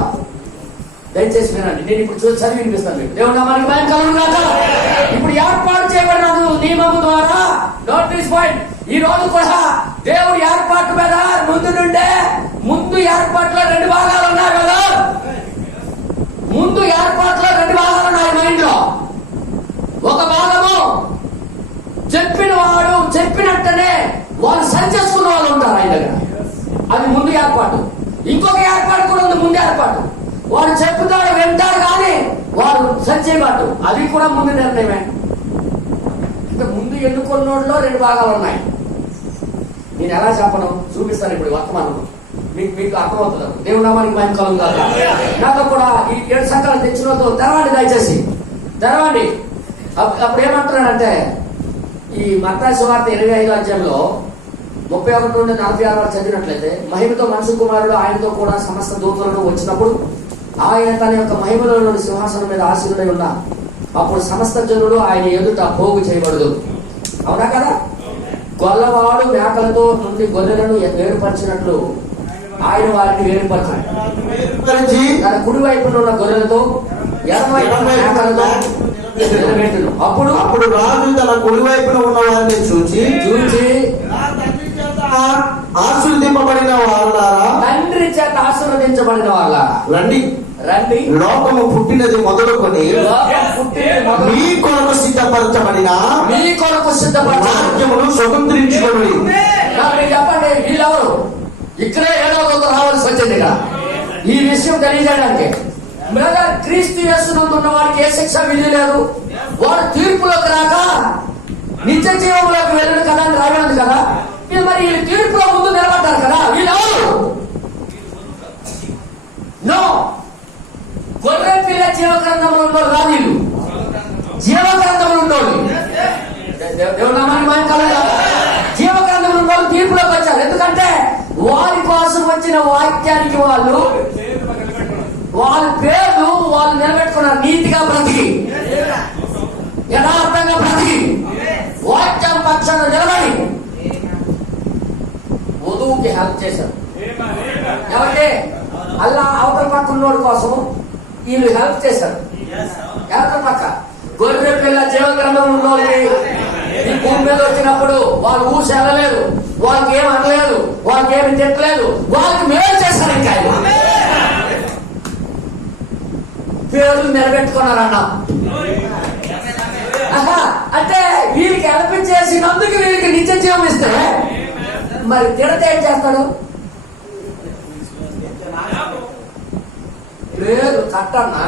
దయచేసి వినండి. నేను ఇప్పుడు చూసి చదివి వినిపిస్తాను మీకు. దేవుడు నామానికి మహిమ కలుగును గాక. ఇప్పుడు ఏర్పాటు చేయబడిన నియమము ద్వారా నోటీస్ పాయింట్. ఈ రోజు కూడా దేవుడు ఏర్పాటు మీద ముందు ఏర్పాట్లో 2 భాగాలు ఉన్నాయి కదా. ముందు ఏర్పాట్లో 2 భాగాలు ఉన్నాయి మైండ్ లో. ఒక భాగము చెప్పిన వాడు చెప్పినట్టనే వాళ్ళు సంచేసుకున్న వాళ్ళు ఉంటారు ఆయన దగ్గర. అది ముందు ఏర్పాటు. ఇంకొక ఏర్పాటు కూడా ఉంది, ముందు ఏర్పాటు. వాడు చెప్పుతాడు, వింటాడు, కానీ వాడు సంచేయబాటు. అది కూడా ముందు నిర్ణయమే. అంటే ముందు ఎన్నుకున్నోళ్ళలో 2 భాగాలు ఉన్నాయి. నేను ఎలా చెప్పను చూపిస్తాను ఇప్పుడు వర్తమానం. మీకు అర్థమవుతుంది. దేవుడు నామానికి మహిమ కలుగును గాక. నాతో కూడా ఈ 7 సంఖ్యలు తెచ్చిన తెరవండి, దయచేసి తెరవండి. అప్పుడు ఏమంటున్నాడంటే, ఈ మత్తయి సువార్త 25వ అధ్యాయంలో 31 నుండి 46 వరకు చదివినట్లయితే, మహిమతో మనుష్య కుమారుడు ఆయనతో కూడా సమస్త దూతలను వచ్చినప్పుడు ఆయన తన యొక్క మహిమలోని సింహాసనం మీద ఆసీనుడై ఉన్నా అప్పుడు సమస్త జనులు ఆయన ఎదుట పోగు చేయబడదు. అవునా కదా? గొల్లవాడు మేకలతో నుండి గొర్రెలను వేరుపరిచినట్లు ఆయన వారిని వేరుపరిచాడు. తన కుడి వైపున ఉన్న గొర్రెలతో ఎడమ వైపున మేకలతో అప్పుడు రాజు తన కుడి వైపున ఉన్న వారిని చూచి ఆశీర్వదింపబడిన వాళ్ళారా, తండ్రి చేత ఆశీర్వదించబడిన వాళ్ళారా, రండి రండి. లోకము పుట్టినది మొదలుకొని మీ కొరకు సిద్ధపరచబడిన రాజ్యమును స్వతంత్రించుకోండి. చెప్పండి, వీళ్ళెవరు? ఇక్కడే 7వ దూత రావాల్సి వచ్చింది కదా ఈ విషయం తెలియజేయడానికి. బ్రదర్, క్రీస్తు యేసునందు ఉన్న వాడికి ఏ శిక్ష విధి లేదు. వాడు తీర్పులోకి రాక నిత్య జీవంలోకి వెళ్ళడు కదా అని రాయలేదు కదా. మరి వీళ్ళు తీర్పులో ముందు నిలబడ్డారు కదా. వీళ్ళెవరు? నో, గొర్రె పిల్ల జీవగ్రంథంలో ఉన్నోళ్ళు కాదు వీళ్ళు. జీవగ్రంథంలో ఉన్నోళ్ళు. దేవుడు నామానికి మహిమ కలుగును గాక. జీవగ్రంథంలో ఉన్నోళ్ళు తీర్పులోకి వచ్చారు. ఎందుకంటే వారి కోసం వచ్చిన వాక్యానికి వాళ్ళ పేర్లు వాళ్ళు నిలబెట్టుకున్నారు. నీతిగా బ్రతికి, యథార్థంగా బ్రతికి, వాక్యం పక్షాన నిలబడి వధువుకి హెల్ప్ చేశారు. ఎవరికి? అల్లా అవతల పక్క ఉన్నోడి కోసం వీళ్ళు హెల్ప్ చేశారు. అవతల పక్క గొర్రె పిల్ల జీవగ్రంథం ఉన్నోళ్ళకి ఈ భూమి మీద వచ్చినప్పుడు వాళ్ళు ఊసి వెళ్ళలేదు, వాళ్ళకి ఏం అనలేదు, వాళ్ళకి ఏమి తిట్టలేదు, వాళ్ళకి మేలు చేశారు. ఇంకా పేర్లు నిలబెట్టుకున్నారన్న. అంటే వీరికి హెల్ప్ చేసినందుకు వీరికి నిత్య జీవం ఇస్తే మరి తిడితే ఏం చేస్తాడు? పేరు కట్టన్నా,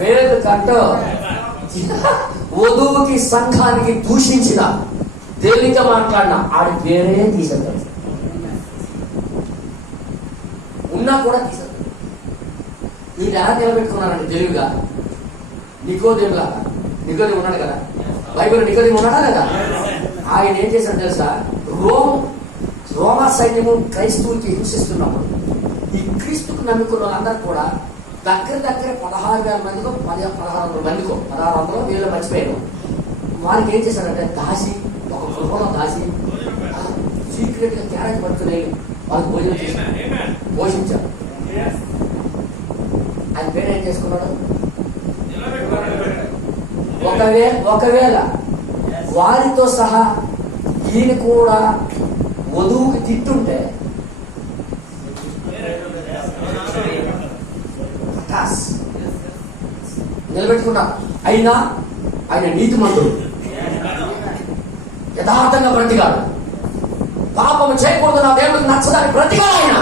పేరు కట్ట. వధువుకి సంఘానికి దూషించిన, తేలిక మాట్లాడిన ఆడి పేరే తీసేస్తాడు. ఉన్నా కూడా తీసేస్తాడు. వీళ్ళు ఎలా నిలబెట్టుకున్నారంటే తెలివిగా. నికోదేములా, నికోదేము ఉన్నాడు కదా బైబిల్. నికోదేము ఉన్నాడా లేదా? ఆయన ఏం చేశాడు తెలుసా? రోమా సైన్యము క్రైస్తవులకి హింసిస్తున్నప్పుడు ఈ క్రీస్తుకు నమ్ముకున్న వాళ్ళందరూ కూడా దగ్గర 16,000 మందికో 1,600 మందికో 1,600 వీళ్ళు మర్చిపోయారు. వారికి ఏం చేశారంటే దాసి, ఒక గృహంలో దాసి సీక్రెట్ గా క్యారెట్ పట్టుకుని వాళ్ళకి భోజనం చేశారు, పోషించారు. ఆయన పేరు ఏం చేసుకున్నాడు? ఒకవేళ వారితో సహా ఈయన కూడా వధువుకి తిట్టుంటే నిలబెట్టుకున్నారు. అయినా ఆయన నీతిమంతుడు, యథార్థంగా బ్రతికాడు. పాపము చేయకూడదు, నా దేవుడికి నచ్చదని బ్రతికాడు. ఆయన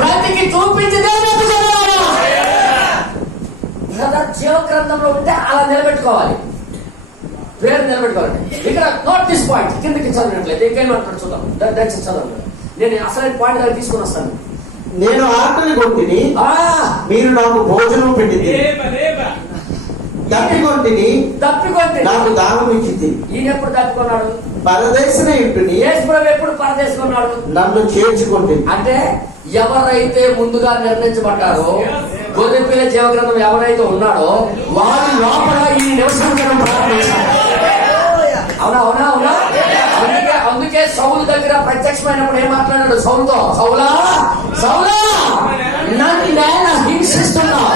బ్రతికి చూపించి జీవగ్రంథంలో ఉంటే అలా నిలబెట్టుకోవాలి, పేరు నిలబెట్టుకోవాలి. ఇక్కడ నోట్ దిస్ పాయింట్ కిందకి చదివినట్లయితే ఇంకేమంటాడు చూద్దాం. దయచేసి చదవండి. నేను అసలైన పాయింట్ దగ్గర తీసుకుని వస్తాను. నేను ఆకలి కొట్టిని, మీరు నాకు భోజనం పెట్టింది, తప్పికొంటిని, నాకు దాహం ఇచ్చింది. ఈయన ఎప్పుడు తప్పుకున్నాడు? పరదేశం ఇంటిని. ఎప్పుడు పరదేశకున్నాడు? నన్ను చేర్చుకుంటుంది. అంటే ఎవరైతే ముందుగా నిర్ణయించబడ్డారో, గొర్రె పిల్ల జీవగ్రంథం ఎవరైతే ఉన్నాడో వారి లోపల ఈ నివసించడం ప్రారంభించారు. అవునా అవునా అవునా? అందుకే సౌలు దగ్గర ప్రత్యక్షమైనప్పుడు ఏం మాట్లాడాడు? సౌలుతో, సౌలా సౌలా నేను హింసిస్తున్నావు.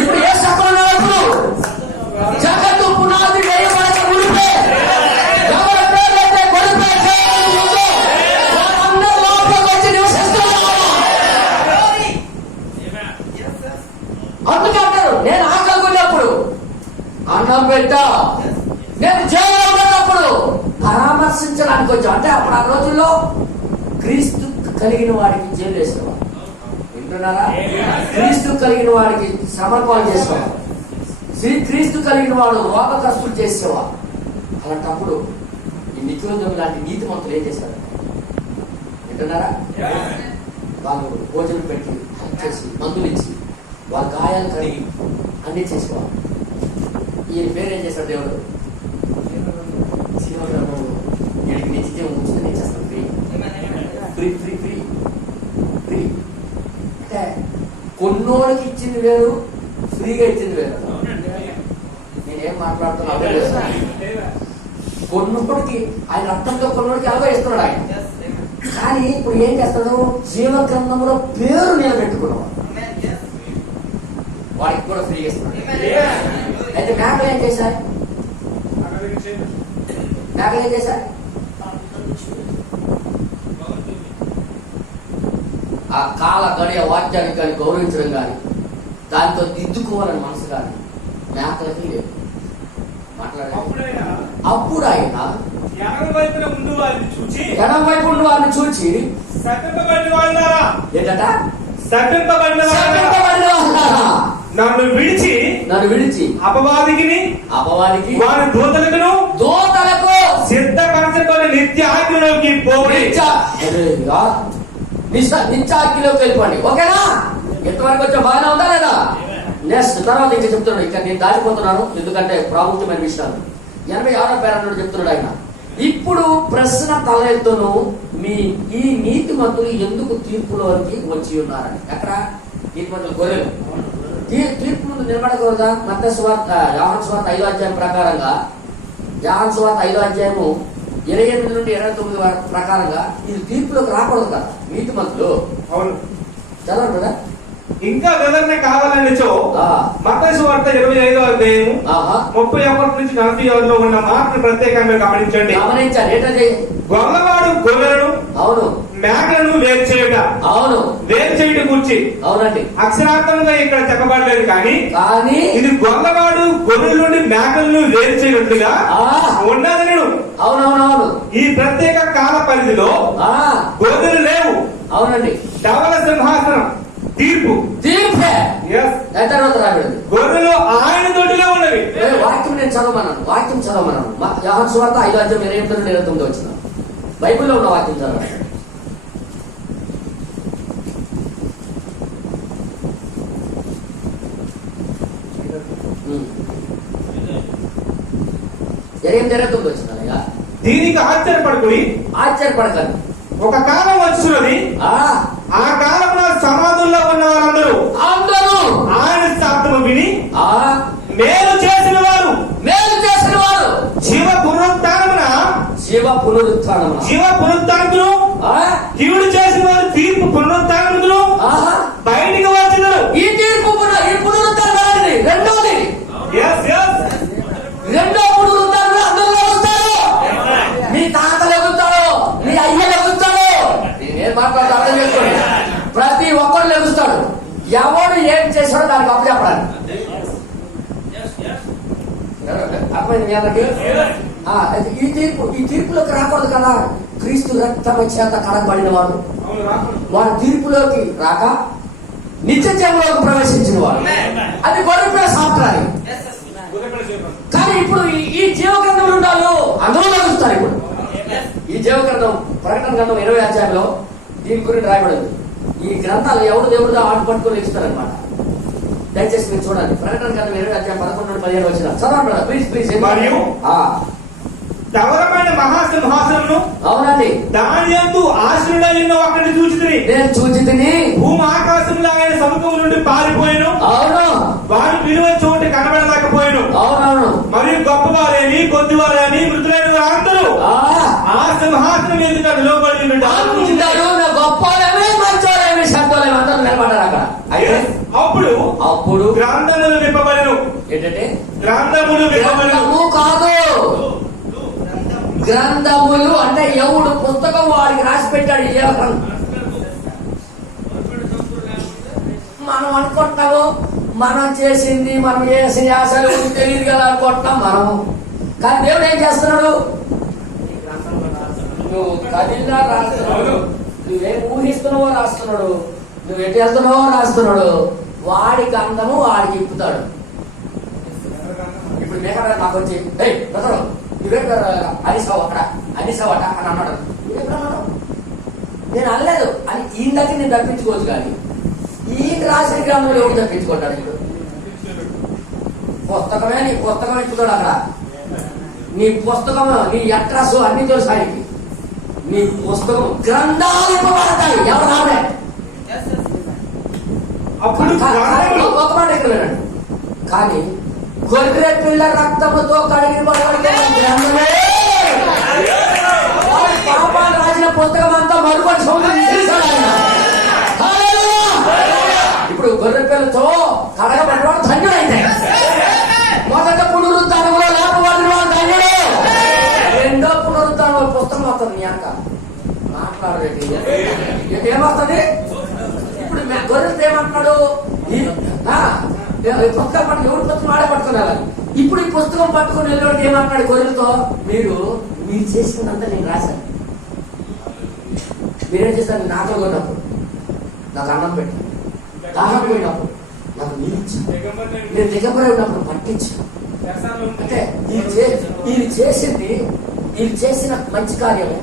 ఇప్పుడు ఏ సఫలమైనప్పుడు జగత్తు పునాది వేయబడక మునిపే ఎవరి పేరైతే కొడుపే చేయాలని ఉందో వారందరూ లోపలికి వచ్చి నివసిస్తున్నారు. అందుకంటారు నేను ఆకలిగొన్నప్పుడు అన్నం పెట్టా, నేను జైల్లో ఉన్నప్పుడు పరామర్శించడానికి వచ్చాం. అంటే అప్పుడు ఆ రోజుల్లో క్రీస్తు కలిగిన వాడికి జైలు వేసేవాడు. వింటున్నారా? క్రీస్తు కలిగిన వాడికి సమర్పణ చేసేవాడు. క్రీస్తు కలిగిన వాడు రోగగ్రస్తులు చేసేవాడు. అలాంటప్పుడు ఈ నిత్యోద్యమం లాంటి నీతి మంత్రులు ఏం చేశారు? వింటున్నారా? వాళ్ళు భోజనం పెట్టి చేసి మందులు ఇచ్చి వాళ్ళ గాయాలు కడిగి అన్ని చేసేవాడు. ఈయన పేరు ఏం చేశాడు దేవుడు? వీడికి నిత్యం ఉంచుకొని ఇచ్చేస్తాను free free free free free. అంటే కొన్నోడికి ఇచ్చింది వేరు, ఫ్రీగా ఇచ్చింది వేరు. నేనేం మాట్లాడుతున్నా? కొన్నోడికి ఆయన రక్తంతో కొన్నోడికి అలాగే ఇస్తున్నాడు ఆయన. కానీ ఇప్పుడు ఏం చేస్తాడు? జీవగ్రంథంలో పేరు నిలబెట్టుకున్నాడు, వాడికి కూడా ఫ్రీగా ఇస్తున్నాడు. అయితే మేకలు ఏం చేశాయి? మేకలు ఏం చేశాయి? ఆ కాల గడియ వాక్యాన్ని కానీ గౌరవించడం కానీ దాంతో దిద్దుకోవాలని మనసు కానీ మేకలకి లేదు. మాట్లాడాలి. అప్పుడు ఆయన ఎడం వైపు ఉండి వారిని చూచి ఏంటట? నన్ను విడిచి అపవాదికి వారి దూతలకు సిద్ధపరచబడిన నిత్యాగ్నిలోకి పోయి నిత్యాగ్నిలోకి వెళ్ళిపోండి. ఓకేనా? ఎంతవరకు వచ్చా? బాగానే ఉందా లేదా? నెక్స్ట్ తర్వాత ఇంకా చెప్తున్నాడు. ఇంకా నేను దాటిపోతున్నాను ఎందుకంటే ప్రాముఖ్యమైన విషయాలు. 86వ పేరాలో చెప్తున్నాడు ఆయన. ఇప్పుడు ప్రశ్న తలెత్తును, మీ ఈ నీతిమంతులు ఎందుకు తీర్పులోకి వచ్చి ఉన్నారని. ఎక్కడ? నీతిమంతులు గొర్రెలు తీర్పు ముందు నిలబడకూడదా? మత్తయి సువార్త యోహాను సువార్త 5వ అధ్యాయం ప్రకారంగా, యోహాను సువార్త 5వ అధ్యాయము 28 నుండి 29 ప్రకారంగా ఇది తీర్పులోకి రాకూడదు కదా నీతిమంతులు. అవును, చదవండి కదా. ఇంకా వివరణ కావాలనిచో మత్తయి సువార్త 25వ అధ్యాయము 31 నుంచి 46లో ఉన్న మాటను ప్రత్యేకంగా గమనించండి. ఏంటంటే గొల్లవాడు గొర్రెలను, అవును, మేకలను వేరు చేయుట, అవును, వేరు చేయుట గురించి, అవునండి, అక్షరార్థంగా ఇక్కడ చెప్పబడలేదు. కానీ ఇది గొల్లవాడు గొర్రెల నుండి మేకలను వేరు చేయనట్లుగా ఉన్నది. నేను అవునవునవును ఈ ప్రత్యేక కాల పరిధిలో గొర్రెలు లేవు. అవునండి. ధవల సింహాసనం తీర్పే తర్వాత రాబడింది. గొర్రెలు ఆయన తోటిలో ఉన్నవి. వాక్యం నేను చదవమన్నాను. యోహాను సువార్త 5వ అధ్యాయం 28 నుండి 29 వచ్చిన బైబిల్లో ఉన్న వాక్యం చదవండి. వచ్చిన దీనికి ఆశ్చర్యపడకండి. ఒక కాలం వచ్చున్నది, ఆ కాలంలో సమాధుల్లో ఉన్న వారందరూ ఆయన శబ్దము విని మేలు చేసిన వారు జీవ పునరుత్థానమును కీడు చేసిన వారు తీర్పు పునరుత్థానమును బయటికి వచ్చినారు. ఈ తీర్పు ఈ పునరుత్థానం రెండోది. రెండో పునరుత్థానం అందరూ వస్తారు. మీ తాతలు ఎగుతాడు, మీ అయ్యలు ఎగుతాడు. నేనేం మాట్లాడుతూ అర్థం చేసుకోండి. ప్రతి ఒక్కరు లెగుస్తాడు. ఎవడు ఏం చేశాడో దానికి అప్పు చెప్పడానికి. ఈ తీర్పులోకి రాకూడదు కదా. క్రీస్తు రక్తమ చేత కడగబడిన వాడు వారి తీర్పులోకి రాక నిత్య జీవంలోకి ప్రవేశించిన వాడు. అది గొర్రెపిల్ల సాంప్రదాయం. కానీ ఇప్పుడు ఈ జీవగ్రంథం ఉండాలి, అందరూ లభిస్తారు. ఇప్పుడు ఈ జీవగ్రంథం ప్రకటన గ్రంథం 20వ అధ్యాయంలో దీని గురించి రాయబడింది. ఈ గ్రంథాలు ఎవరు దేవుడిగా ఆటు పట్టుకొని ఇస్తారనమాట. దయచేసి మీరు చూడండి. ప్రకటన గ్రంథం 20వ అధ్యాయం 11 నుండి 15 వచ్చిన చదవండి ప్లీజ్ ప్లీజ్. మరియు ధవలమైన మహాసింహాసనమును, అవునండి, దాని యందు ఆశీనుడైన ఒకరిని చూచితిని. నేను చూచితిని. భూమి ఆకాశంలో ఆయన సముఖం నుండి పారిపోయిను. అవును. వారు విలువ చోటు కనబడలేకపోయిను. అవునవును. మరియు గొప్పవారేమి కొద్దివారేమి మృతులైన వారందరూ ఆ సింహాసనం ఎదుట నిలబడి గొప్పవారేమి మంచోరేమి శబ్దాలేమి అందరూ నిలబడ్డారు. అక్కడ అప్పుడు గ్రంథములు విప్పబడెను. ఏంటంటే గ్రంథములు విప్పబడెను. గ్రంథము కాదు, గ్రంథములు అంటే ఎవడు పుస్తకం వాడికి రాసి పెట్టాడు. ఏ గ్రంథం మనం అనుకుంటాము, మనం చేసింది మనం చేసిన అసలు తెలియదు కదా అనుకుంటున్నాం మనం. కానీ దేవుడు ఏం చేస్తున్నాడు? నువ్వు కదిలా రాస్తున్నాడు, నువ్వేం ఊహిస్తున్నావో రాస్తున్నాడు, నువ్వు ఎటు వెళ్తున్నావో రాస్తున్నాడు. వాడి గంధము వాడికి ఇప్పుతాడు. ఇప్పుడు మేకడ నాకు వచ్చి బ్రదరు నువ్వేం అనిసావు అక్కడ అనిసావట అని అన్నాడు. ఎప్పుడన్నాడు? నేను అనలేదు అని ఈయన దగ్గర నేను తప్పించుకోవచ్చు, కానీ ఈయన రాసిన గ్రంథంలో ఎవరు తప్పించుకుంటాడు? ఇప్పుడు పుస్తకమే నీ పుస్తకం ఇప్పుతాడు. అక్కడ నీ పుస్తకం నీ అడ్రస్ అన్ని తెలుసు ఆయనకి. నీ పుస్తకం గ్రంథాలు ఇవ్వబడతాయి. ఎవరు రావడే అప్పుడు ఒక మాట ఇక్కడ వినండి. కానీ గొర్రె పిల్ల రక్తముతో కడిగిన గ్రంథమే వాడి పాపాలు రాసిన పుస్తకం అంతా మరుపడి సముద్రం తీసేశాడు ఆయన. ఇప్పుడు గొర్రె పిల్లతో కడగబడినవాడు ధన్యుడైతే, మొదట పునరుద్ధానంలో లేపబడిన వాడు ధన్యుడు, రెండో పునరుద్ధానం పుస్తకం వస్తుంది. నీ అక్క మాట్లాడేది ఏమవుతుంది? ఇప్పుడు గొర్రెలతో ఏమంటున్నాడు? పుస్తకం పట్టుకుని ఎవరి పుస్తకం ఆడే పట్టుకున్నారు. ఇప్పుడు ఈ పుస్తకం పట్టుకుని వెళ్ళి ఏమంటున్నాడు గొర్రెలతో? మీరు చేసినంత నేను రాశాను. మీరేం చేస్తారు? నాతో కొన్నప్పుడు నాకు అన్నం పెట్టి, దాహం పోయినప్పుడు నాకు నీళ్ళు ఇచ్చాను, నేను దిగబడి ఉన్నప్పుడు పట్టించాను. అంటే వీళ్ళు చేసింది, వీళ్ళు చేసిన మంచి కార్యమే.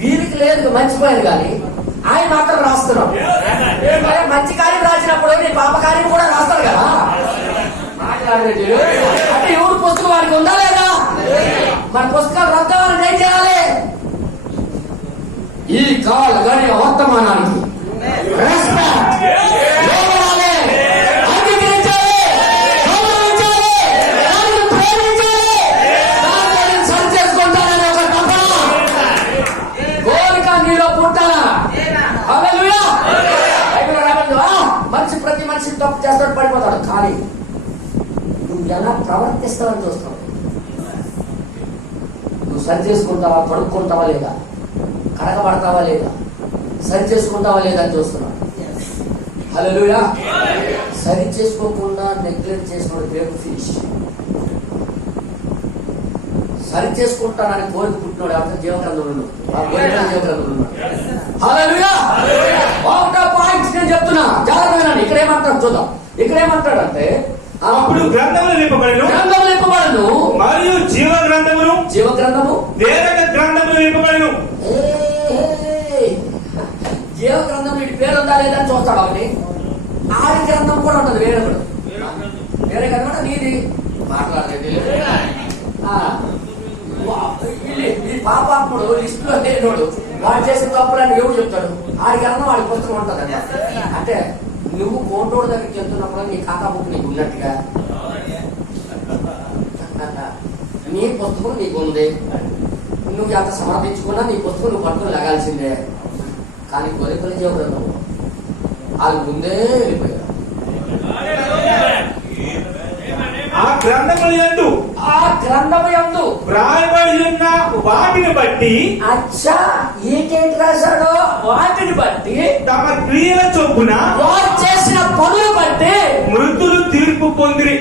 వీరికి లేదు మంచిపోయారు, కానీ ఆయన మాత్రం రాస్తున్నాం. మంచి కార్యం రాసినప్పుడు నీ పాప కార్యం కూడా రాస్తాడు కదా. మాట్లాడేది అంటే ఎవరు పుస్తకం వాడికి ఉందా లేదా? మన పుస్తకాలు రద్దాలని ఏం చేయాలి? ఈ కాల్ గడియ వర్తమానానికి మనిషి ప్రతి మనిషి తప్పు చేస్తాడు, పడిపోతాడు. కానీ నువ్వు ఎలా ప్రవర్తిస్తావని చూస్తావు. నువ్వు సరి చేసుకుంటావా, కడుక్కుంటావా లేదా, కడగబడతావా లేదా, సరి చేసుకుంటావా లేదా అని చూస్తున్నావు. హల్లెలూయా. సరి చేసుకోకుండా నెగ్లెక్ట్ చేసుకోవడం పేరు ఫినిష్. సరి చేసుకుంటానని కోరిక పుట్టినోడు ఎవరితో జీవగ్రంథంలో ఉన్నాడు. జీవగ్రంథంలో ఉన్నాడు. హల్లెలూయా. ఒకటో పాయింట్ నేను చెప్తున్నా, జాగ్రత్తగా ఇక్కడ ఏమంటాడు చూద్దాం. ఇక్కడ ఏమంటాడంటే అప్పుడు గ్రంథములు విప్పబడెను, గ్రంథములు విప్పబడెను మరియు జీవ గ్రంథము వేరొక గ్రంథములు విప్పబడెను. జీవ గ్రంథం వీటి పేరు ఉందా లేదా అని చూస్తాడు. ఒకటి ఆది గ్రంథం కూడా ఉంటుంది, వేరొకడు వేరే కదా నీది మాట్లాడలేదు. ఈ పాపాత్ముడు లిస్ట్ లో లేనోడు వాడు చేసిన తప్పులని ఎవరు చెప్తాడు? ఆడి గ్రంథం వాడి పుస్తకం ఉంటుంది. అంటే నువ్వు కోటోడు దగ్గరికి వెళ్తున్నప్పుడు నీ ఖాతా బుక్ నీకు ఉన్నట్టుగా నీ పుస్తకం నీకు ఉంది. నువ్వు ఎంత సమర్థించుకున్నా నీ పుస్తకం నువ్వు పట్టుకుని లాగాల్సిందే. కానీ కొలికలు జీవగ్రంథం వాళ్ళు ముందే వెళ్ళిపోయారు. ఆ గ్రంథము యందు వ్రాయబడి ఉన్న వాటిని బట్టి అచ్చా ఏకేంటి రాశాడో వాటిని బట్టి తమ క్రియల చొప్పున వారు చేసిన పనులు బట్టి మృతులు తీర్పు పొందిరి.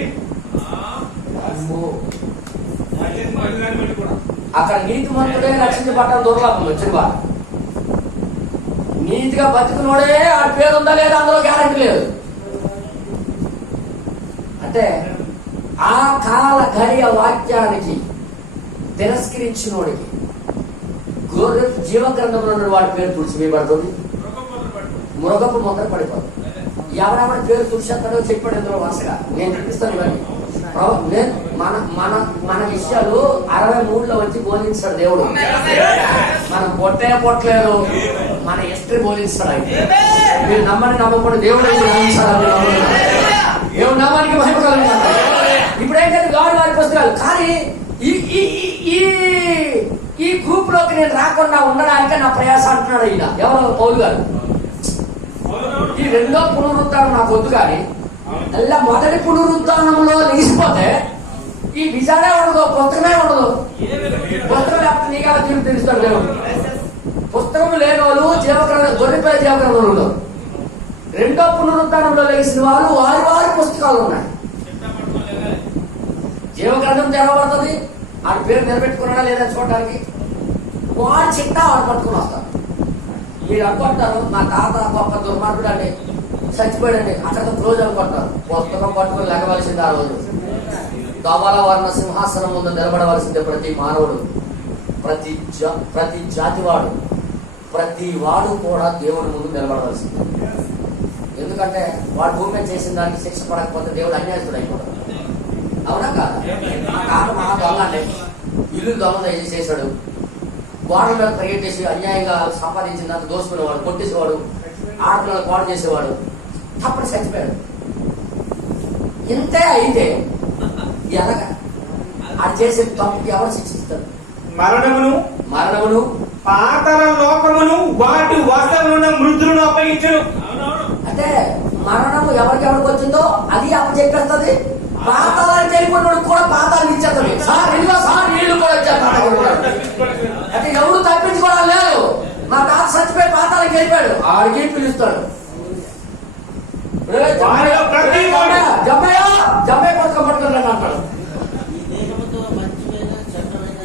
అక్కడ నీతి మంతుడే రక్షించబడటం దుర్లభం. వచ్చిన వారు నీతిగా బతుకునోడే ఆ పేరు ఉందా లేదా అందులో గ్యారెంటీ లేదు. అంటే ఆ కాల ఘడియ వాక్యానికి తిరస్కరించినోడికి గొర్రె జీవగ్రంథంలో ఉన్న వాడి పేరు తుడిచివేయబడుతుంది, మృగపు మొదలు పడిపోతుంది. ఎవరెవరి పేరు తుడిచేస్తాడో చెప్పాడు ఇందులో వరుసగా. నేను చూపిస్తాను ఇవన్నీ. మన విషయాలు 63లో వచ్చి బోధించాడు దేవుడు. మనం పొట్టలేదు, మన హిస్టరీ బోధిస్తాడు అయితే. మీరు నమ్మని నమ్మకుండా దేవుడు దేవుడు నామానికి మహిమ కలుగుతాడు. ఇప్పుడు ఏంటంటే గాడు వారి పుస్తకాలు. కానీ ఈ గ్రూప్ లోకి నేను రాకుండా ఉండడానికే నా ప్రయాస అంటున్నాడు ఈయన. ఎవరు? పౌలు గారు. ఈ రెండో పునరుద్ధరణ నాకు వద్దు, కానీ అలా మొదటి పునరుద్ధానంలో లేచిపోతే ఈ విచారే ఉండదు, పుస్తకమే ఉండదు. పుస్తకం లేకపోతే నీకు జీవితం తెలుస్తాడు దేవుడు. పుస్తకం లేని వాళ్ళు గొర్రెపేద జీవగ్రంథంలో, రెండో పునరుద్ధానంలో లేచిన వాళ్ళు వారి పుస్తకాలు ఉన్నాయి. జీవగ్రంథం తెరవబడుతుంది, ఆ పేరు నిలబెట్టుకున్నాడా లేదా చూడడానికి. వాడు చిట్టా వాడు పట్టుకుని వస్తారు. మీరు అనుకుంటారు నా తాత గొప్ప దుర్మార్గుడు అండి, చచ్చిపోయాడండి, అక్కడితో క్లోజ్ అనుకుంటారు. పుస్తకం పట్టుకుని లెగవలసింది ఆ రోజు. దోమల వర్ణ సింహాసనం ముందు నిలబడవలసిందే ప్రతి మానవుడు, ప్రతి జాతివాడు, ప్రతి వాడు కూడా దేవుని ముందు నిలబడవలసిందే. ఎందుకంటే వాడు భూమి మీద చేసిన దానికి శిక్ష పడకపోతే దేవుడు అన్యాయస్తుడు అయిపోతాడు. అవునా కాదు? మా తాత మా దొంగ అండి, ఇల్లు దొంగ చేశాడు, గోడల మీద పరిగెట్టేసి అన్యాయంగా సంపాదించిన దాన్ని దోసుకునేవాడు, కొట్టేసేవాడు, ఆడపిల్లలు పాడు చేసేవాడు, తప్పని చచ్చిపోయాడు. ఇంతే అయితే ఎలాగా అది చేసే తప్పుకి ఎవరు శిక్షిస్తారు? మరణమును పాతాళ లోకమును వాటి వాస్తవంలో మృతులను అప్పగించను. అంటే మరణము ఎవరికి వచ్చిందో అది అప్పచెప్పేస్తుంది. పాతాళానికి వెళ్ళిపోయిన కూడా పాతాళం ఇచ్చేస్తుంది. సార్ ఇదిగో సార్ నీళ్లు కూడా వచ్చారు. అంటే ఎవరు తప్పించుకోవడం లేదు. మా తాత చచ్చిపోయి పాతాళానికి వెళ్ళిపోయాడు, ఆడికి పిలుస్తాడు. జమ్మయ్య పథకం పట్టుకున్నాడు అంటాడు.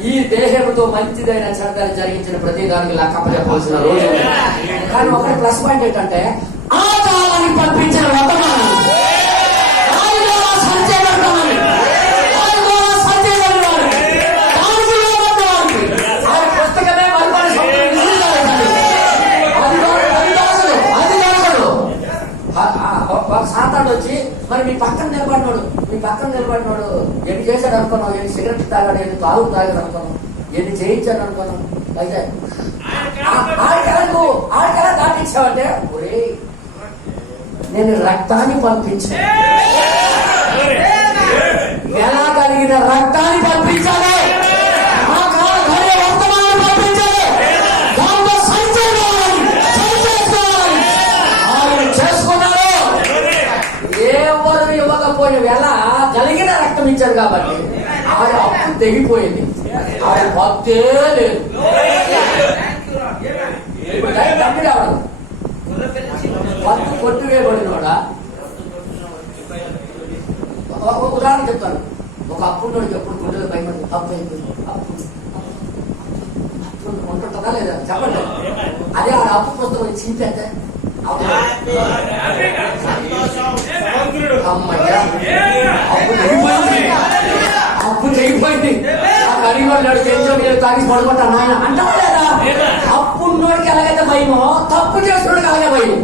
ఈ దేహంతో మంచిదైన చెడ్డని జరిగించిన ప్రతి దానికి లెక్క చెప్పవలసిన రోజు. కానీ ఒకటి ప్లస్ పాయింట్ ఏంటంటే ఆ కాలానికి పంపించిన వర్తమానం పుస్తకమే సాతాడు వచ్చి మరి మీ పక్కన నిలబడినాడు ఎన్ని చేశాడు అనుకున్నావు, ఎన్ని సిగరెట్ తాగాడు, ఎన్ని తాగుడు తాగాడు అనుకున్నావు, ఎన్ని చేయించాడు అనుకున్నావు. అయితే ఆడికెలా దాటించావంటే ఒరే నేను రక్తాన్ని పంపించాను, ఎలా కలిగిన రక్తాన్ని పంపించాలి, వర్తమానం పంపించాలి, దాంతో ఆయన చేసుకున్నాడు. ఎవరు ఇవ్వకపోయిన వేళ కలిగిన రక్తం ఇచ్చారు కాబట్టి ఆయన అప్పు తెగిపోయింది, ఆయన భక్తే లేదు. పత్తు కొట్టు వేయబడినోడా. ఉదాహరణ చెప్తాను. ఒక అప్పున్నోడికి ఎప్పుడు గుండెలు భయపడి అప్పు అయిపోయింది, అప్పు ఉంటుందా లేదా చెప్పండి. అదే ఆ అప్పు పుస్తకం చింపేస్తే అప్పు తెగిపోయింది. అడిగోళ్ళాడు తాగి పడుకుంటాను ఆయన అంటావా లేదా? అప్పున్నోడికి ఎలాగైతే భయమో తప్పు చేసినోడికి అలాగే భయం.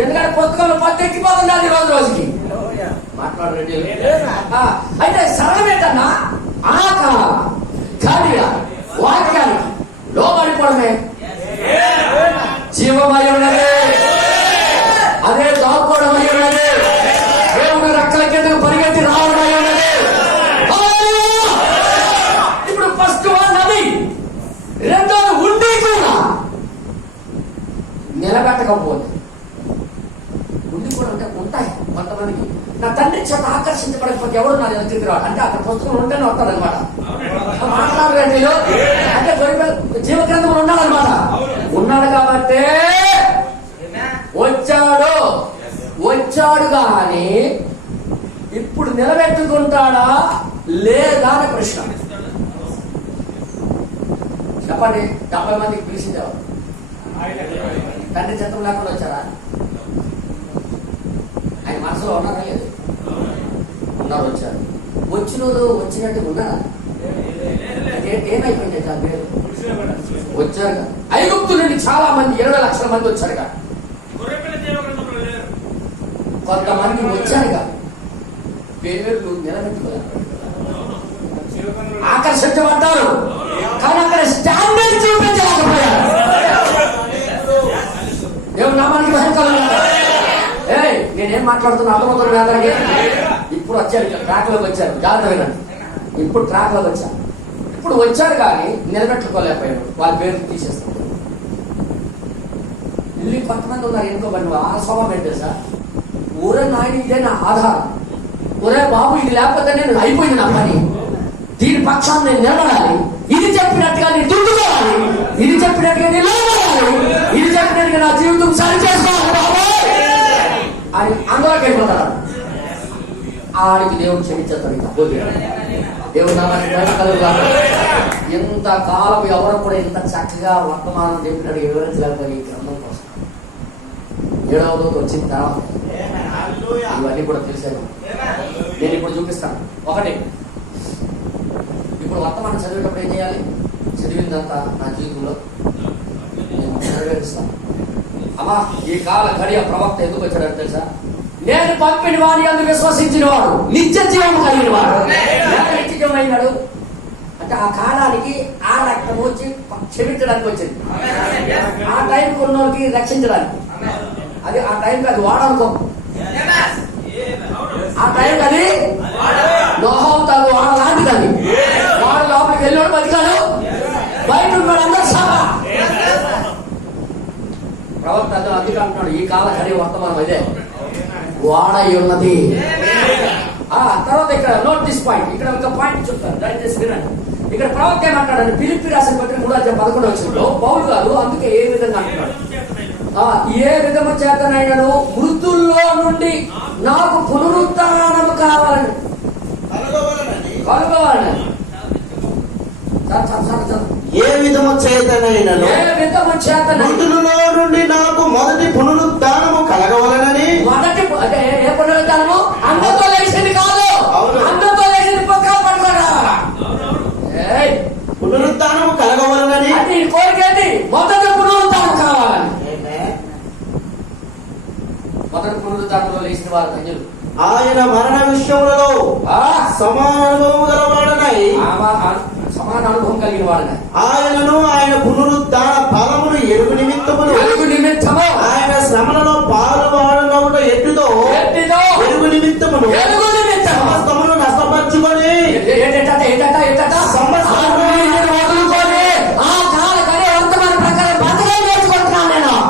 ఎందుకంటే పుస్తకంలో పత్తి ఎక్కిపోతుంది రోజుకి. మాట్లాడండి. అయితే సరళం ఏంటన్నా వాక్యానికి లోబడిపోవడమే జీవమై ఉన్నది, అదే దాక్కోవడం అయి ఉన్నది, దేవుడు రెక్కల కిందకు పరిగెత్తి రావడం అయి ఉన్నది. ఇప్పుడు ఫస్ట్ అది, రెండోది ఉండి కూడా నిలబెట్టకపోతే. ఉండి కూడా అంటే ఉంటాయి కొంతమందికి. నా తండ్రి చేత ఆకర్షించబడకపోతే ఎవరు నా దగ్గరికి రాడు అంటే అక్కడ పుస్తకం ఉంటేనే వస్తాడు అనమాట. మాట్లాడండి అంటే జీవగ్రంథంలో ఉన్నాడనమాట. ఉన్నాడు కాబట్టి వచ్చాడు కానీ ఇప్పుడు నిలబెట్టుకుంటాడా లేదా అని ప్రశ్న. చెప్పండి, 70 మందికి పిలిచింది ఎవరు? తండ్రి చిత్తం లేకుండా వచ్చారా? ఆయన మనసులో ఉన్నారా? లేదు, ఉన్నారు, వచ్చారు. వచ్చినట్టు ఉన్నారా? ఏమైపోయింది పేరు? వచ్చారుగా. ఐగుప్తు నుండి చాలా మంది 20 లక్షల మంది వచ్చారుగా. కొంతమంది వచ్చారుగా, పేర్లు నిలబెట్టుకోలేదు, ఆకర్షించబడ్డారు కానీ అక్కడ స్టాండర్డ్ చూపించలేకపోయారు. దేవుని నామానికి భయంకరం. నేనేం మాట్లాడుతున్నా అర్థమవుతుంది వేదనకి. ఇప్పుడు వచ్చారు, ట్రాక్ లోకి వచ్చారు, జాగ్రత్త వినండి. ఇప్పుడు ట్రాక్ లోకి వచ్చారు. ఇప్పుడు వచ్చారు కానీ నిలబెట్టుకోలేకపోయాడు. వాళ్ళ పేరు తీసేస్తారు. ఇల్లు 10 మంది ఉన్నారు ఎన్నుకోబడి. ఆ స్వభావం ఏంటి సార్? ఊరే నాయన ఇదే నా ఆధారం, ఒరే బాబు ఇది లేకపోతే నేను అయిపోయింది నా పని, దీని పక్షాన్ని నేను నిలబడాలి, ఇది చెప్పినట్టుగా నేను దుర్దుకోవాలి, ఇది చెప్పినట్టుగా నేను నిలబడాలి, ఇది చెప్పినట్టుగా నా జీవితం సరి చేసుకోవాలి బాబాయ్ అని అందులోకి వెళ్ళిపోతాడు. ఆడికి దేవుడు క్షమించేస్తాడు. ఇంకా దేవుడు నామానికి మహిమ కలుగుగాక. ఎంత కాలం ఎవరు కూడా ఇంత చక్కగా వర్తమానం చెప్పినట్టు వివరించలేకపోయి ఈ గ్రంథం కోసం 7వ రోజు వచ్చిన తర్వాత ఇవన్నీ కూడా తెలిసాను. నేను ఇప్పుడు చూపిస్తాను. ఒకటి, ఇప్పుడు వర్తమానం చదివేటప్పుడు ఏం చేయాలి? చదివిందంతా నా జీవితంలో నేను నెరవేరుస్తాను. అమ్మా, ఈ కాల గడియ ప్రవక్త ఎందుకు వచ్చాడని తెలుసా? నేను పంపిన వాడిని అందుకు విశ్వసించిన వాడు నిత్య జీవం కలిగిన వాడు. నిత్య జీవం అయినాడు అంటే ఆ కాలానికి ఆ రక్తం వచ్చి క్షమించడానికి వచ్చింది. ఆ టైం కొన్నోళ్ళకి రక్షించడానికి. అది ఆ టైంకి అది వాడనుకో, ఆ టైంకి అది నోహవుతాడు వాడ లాంటిదని. వాడు లోపలికి వెళ్ళాడు, బతికాడు, బయట ఉన్నాడు, అందరూ సభ. ప్రవక్త అందుకు అంటున్నాడు, ఈ కాల కడి వర్తమానం అదే వాడై ఉన్నది. తర్వాత ఇక్కడ నోట్ దిస్ పాయింట్, ఇక్కడ ఒక పాయింట్ చెప్తాను, దయచేసి వినండి. ఇక్కడ ప్రవక్త ఏమంటాడు? ఫిలిప్పీ రాసిన పత్రిక 3:11 పౌలు గారు అందుకే ఏ విధంగా అంటున్నాడు? ఏ విధము చేతనైనను మృతుల్లో నుండి నాకు పునరుత్థానము కావాలని కలుగవాలని. ఏ విధము చేతనైనను మృతులలో నుండి నాకు మొదటి పునరుత్థానము కలగవలనని. మొదటి ఏ పునరుత్థానము? అందరితో లేచింది కాదు, అందరితో లేచింది పక్కన పట్టుకోరా. పునరుత్థానము కలగవలనని నీ కోరిక ఏంటి? మొదటి పునరుత్థానం కావాలని. మొదటి పునరుత్థానంలో లేచిన వారు ధన్యులు. ఆయన మరణ విషయములలో సమాన అనుభవం గలవాడనై, సమాన అనుభవం కలిగిన వాడనై, ఆయనను ఆయన పునరుత్థాన ఫలమును ఎరుగు నిమిత్తమును ఆయన శ్రమలలో పాలువాడనవుట ఎట్టుతో ఎరుగు నిమిత్తమును సమస్తమును నష్టపరచుకొని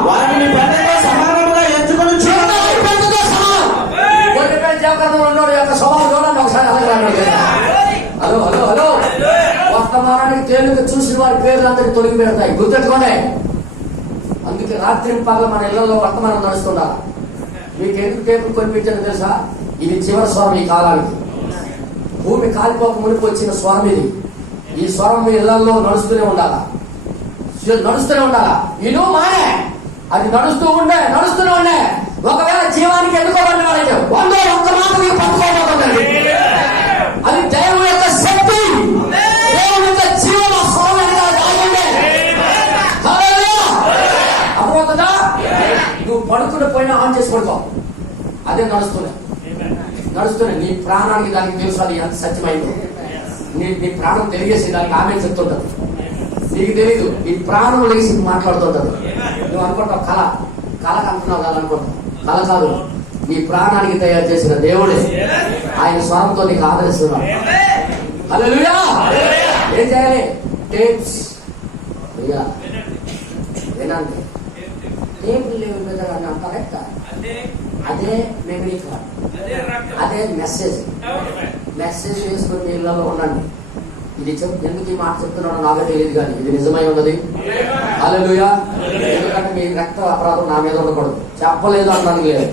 వాటిని పెద్దగా సమానముగా ఎంచుకొని హలో హలో హలో వర్తమానానికి తేలుగా చూసిన వారి పేర్లు అందరికి తొలగి పెడతాయి, గుర్తెట్టుకోండి. అందుకే రాత్రి పగల మన ఇళ్లలో వర్తమానం నడుస్తుండాలి. మీకు ఎందుకు టేపులు కొనిపించాను తెలుసా? ఇది చివరి స్వరం ఈ కాలానికి. భూమి కాలిపోక మునిపి వచ్చిన స్వరం ఇది. ఈ స్వరం మీ ఇళ్లలో నడుస్తూనే ఉండాలా, నడుస్తూనే ఉండాలా. ఇను మానే అది నడుస్తూనే ఉండే. ఒకవేళ జీవానికి ఎన్నుకోబడిన వాళ్ళైతే 100 మాట మీకు పట్టుకోబోతుంది. అది దేవుని యొక్క శక్తి, దేవుని యొక్క జీవన స్వరం అర్థమవుతుందా? నువ్వు పడుకుని పోయినా ఆన్ చేసి పడుకో, అదే నడుస్తున్నాయి. నీ ప్రాణానికి దానికి తెలుసు అది ఎంత సత్యమైందో. నీ ప్రాణం తెలియజేసి దానికి ఆమె చెప్తుంటది, నీకు తెలీదు. నీ ప్రాణం లేచి మాట్లాడుతుంటది. నువ్వు అనుకుంటావు కళ అంటున్నావు కదా, అనుకుంటావు. కళ కాదు, నీ ప్రాణానికి తయారు చేసిన దేవుడే ఆయన స్వరంతో నీకు ఆదరిస్తున్నాడు. హల్లెలూయా. ఏం చేయాలి? టేప్స్ వినండి. టేపులు లేవు మీద కరెక్ట్. అదే మెమరీ కార్డ్, అదే మెసేజ్ వేసుకుని మీ ఇళ్లలో ఉండండి. ఇది ఎందుకు ఈ మాట చెప్తున్నాడో నాకే తెలియదు, కానీ ఇది నిజమై ఉన్నది. హల్లెలూయా. ఎందుకంటే మీ రక్త అపరాధం నా మీద ఉండకూడదు. చెప్పలేదు అనడానికి లేదు,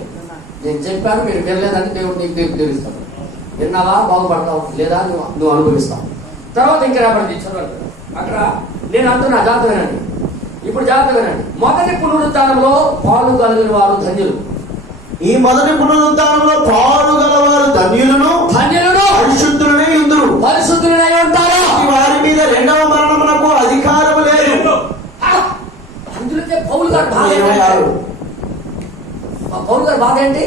నేను చెప్పాను, మీరు వినలేదని దేవుడు నీకు తీర్పు తీరుస్తాడు. విన్నావా బాగుపడతావు, లేదా నువ్వు అనుభవిస్తావు. తర్వాత ఇంకా రాబడి చదవండి. అక్కడ నేను అంటున్నా జాగ్రత్త వినండి. ఇప్పుడు జాగ్రత్త వినండి. మొదటి పునరుత్థానంలో పాలు కలిగిన వారు ధన్యులు. ఈ మొదటి పునరుత్థానంలో పాలు గలవారు ధన్యులను పరిశుద్ధులై ఉంటారు. వారి మీద రెండవ మరణమునకు అధికారం లేదు. అందుకే పౌలు గారు బాధ ఏంటి?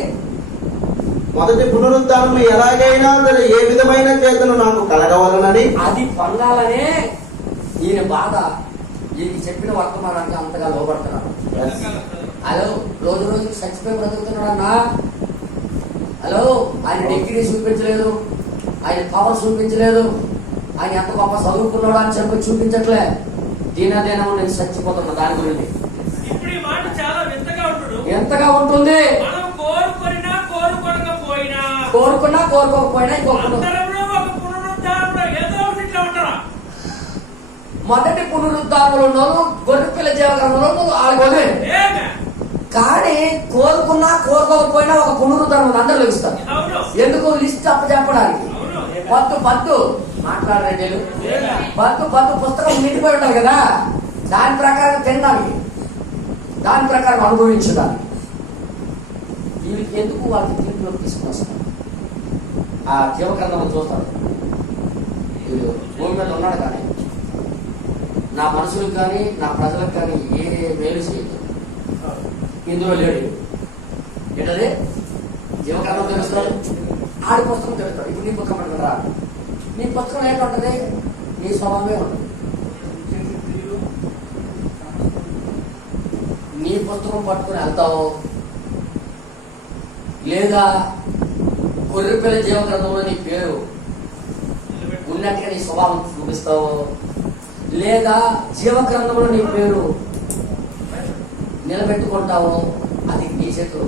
మొదటి పునరుత్థానం ఎలాగైనా ఏ విధమైన చేతను నాకు కలగవలనని, అది పొందాలనే ఈయన బాధ. ఈయన చెప్పిన వర్తమానానికి అంతగా లోపడుతున్నాడు. హలో, రోజుకి చచ్చిపోయి బ్రతుకుతున్నాడు అన్నా. హలో, ఆయన డిగ్రీ చూపించలేదు, ఆయన పవర్ చూపించలేదు, ఆయన ఎంత గొప్ప చదువుకున్నాడు అని చెప్పి చూపించట్లే. దినదినం నేను చచ్చిపోతున్నా దాని గురించి. ఎంతగా ఉంటుంది? కోరుకున్నా కోరుకోకపోయినా ఇంకొకరు మొదటి పునరుద్ధారంలో ఉన్నోళ్ళు గొర్రె పిల్ల జీవకరణంలో వాళ్ళకి వదిలేదు. కానీ కోరుకున్నా కోరుకోకపోయినా ఒక పునరుద్ధారం అందరూ లభిస్తారు. ఎందుకు లిస్ట్ అప్పచెప్పడానికి. పద్దు మాట్లాడండి, పద్దు పుస్తకం నిండిపోయి ఉంటారు కదా, దాని ప్రకారం తినడానికి, దాని ప్రకారం అనుభవించడానికి. వీళ్ళకి ఎందుకు వాళ్ళకి దీంట్లోకి తీసుకుని వస్తారు? ఆ జీవకరణం చూస్తాడు, వీళ్ళు భూమి మీద ఉన్నాడు కానీ నా మనుషులకు కానీ నా ప్రజలకు కానీ ఏ మేలు చేయదు. ఇందులో లేడు. ఏంటది? జీవకరణం తెలుస్తాడు, ఆడి పుస్తకం తెలుస్తాడు. ఇప్పుడు నీ పుస్తకం పడుతుందా? నీ పుస్తకం ఏంటంటది? నీ స్వభావమే ఉంటుంది. నీ పుస్తకం పట్టుకుని వెళ్తావు, లేదా గొర్రెపిల్ల జీవగ్రంథంలో నీ పేరు ఉన్నట్టుగా నీ స్వభావం చూపిస్తావు, లేదా జీవగ్రంథంలో నీ పేరు నిలబెట్టుకుంటావు. అది నీ చేతులు.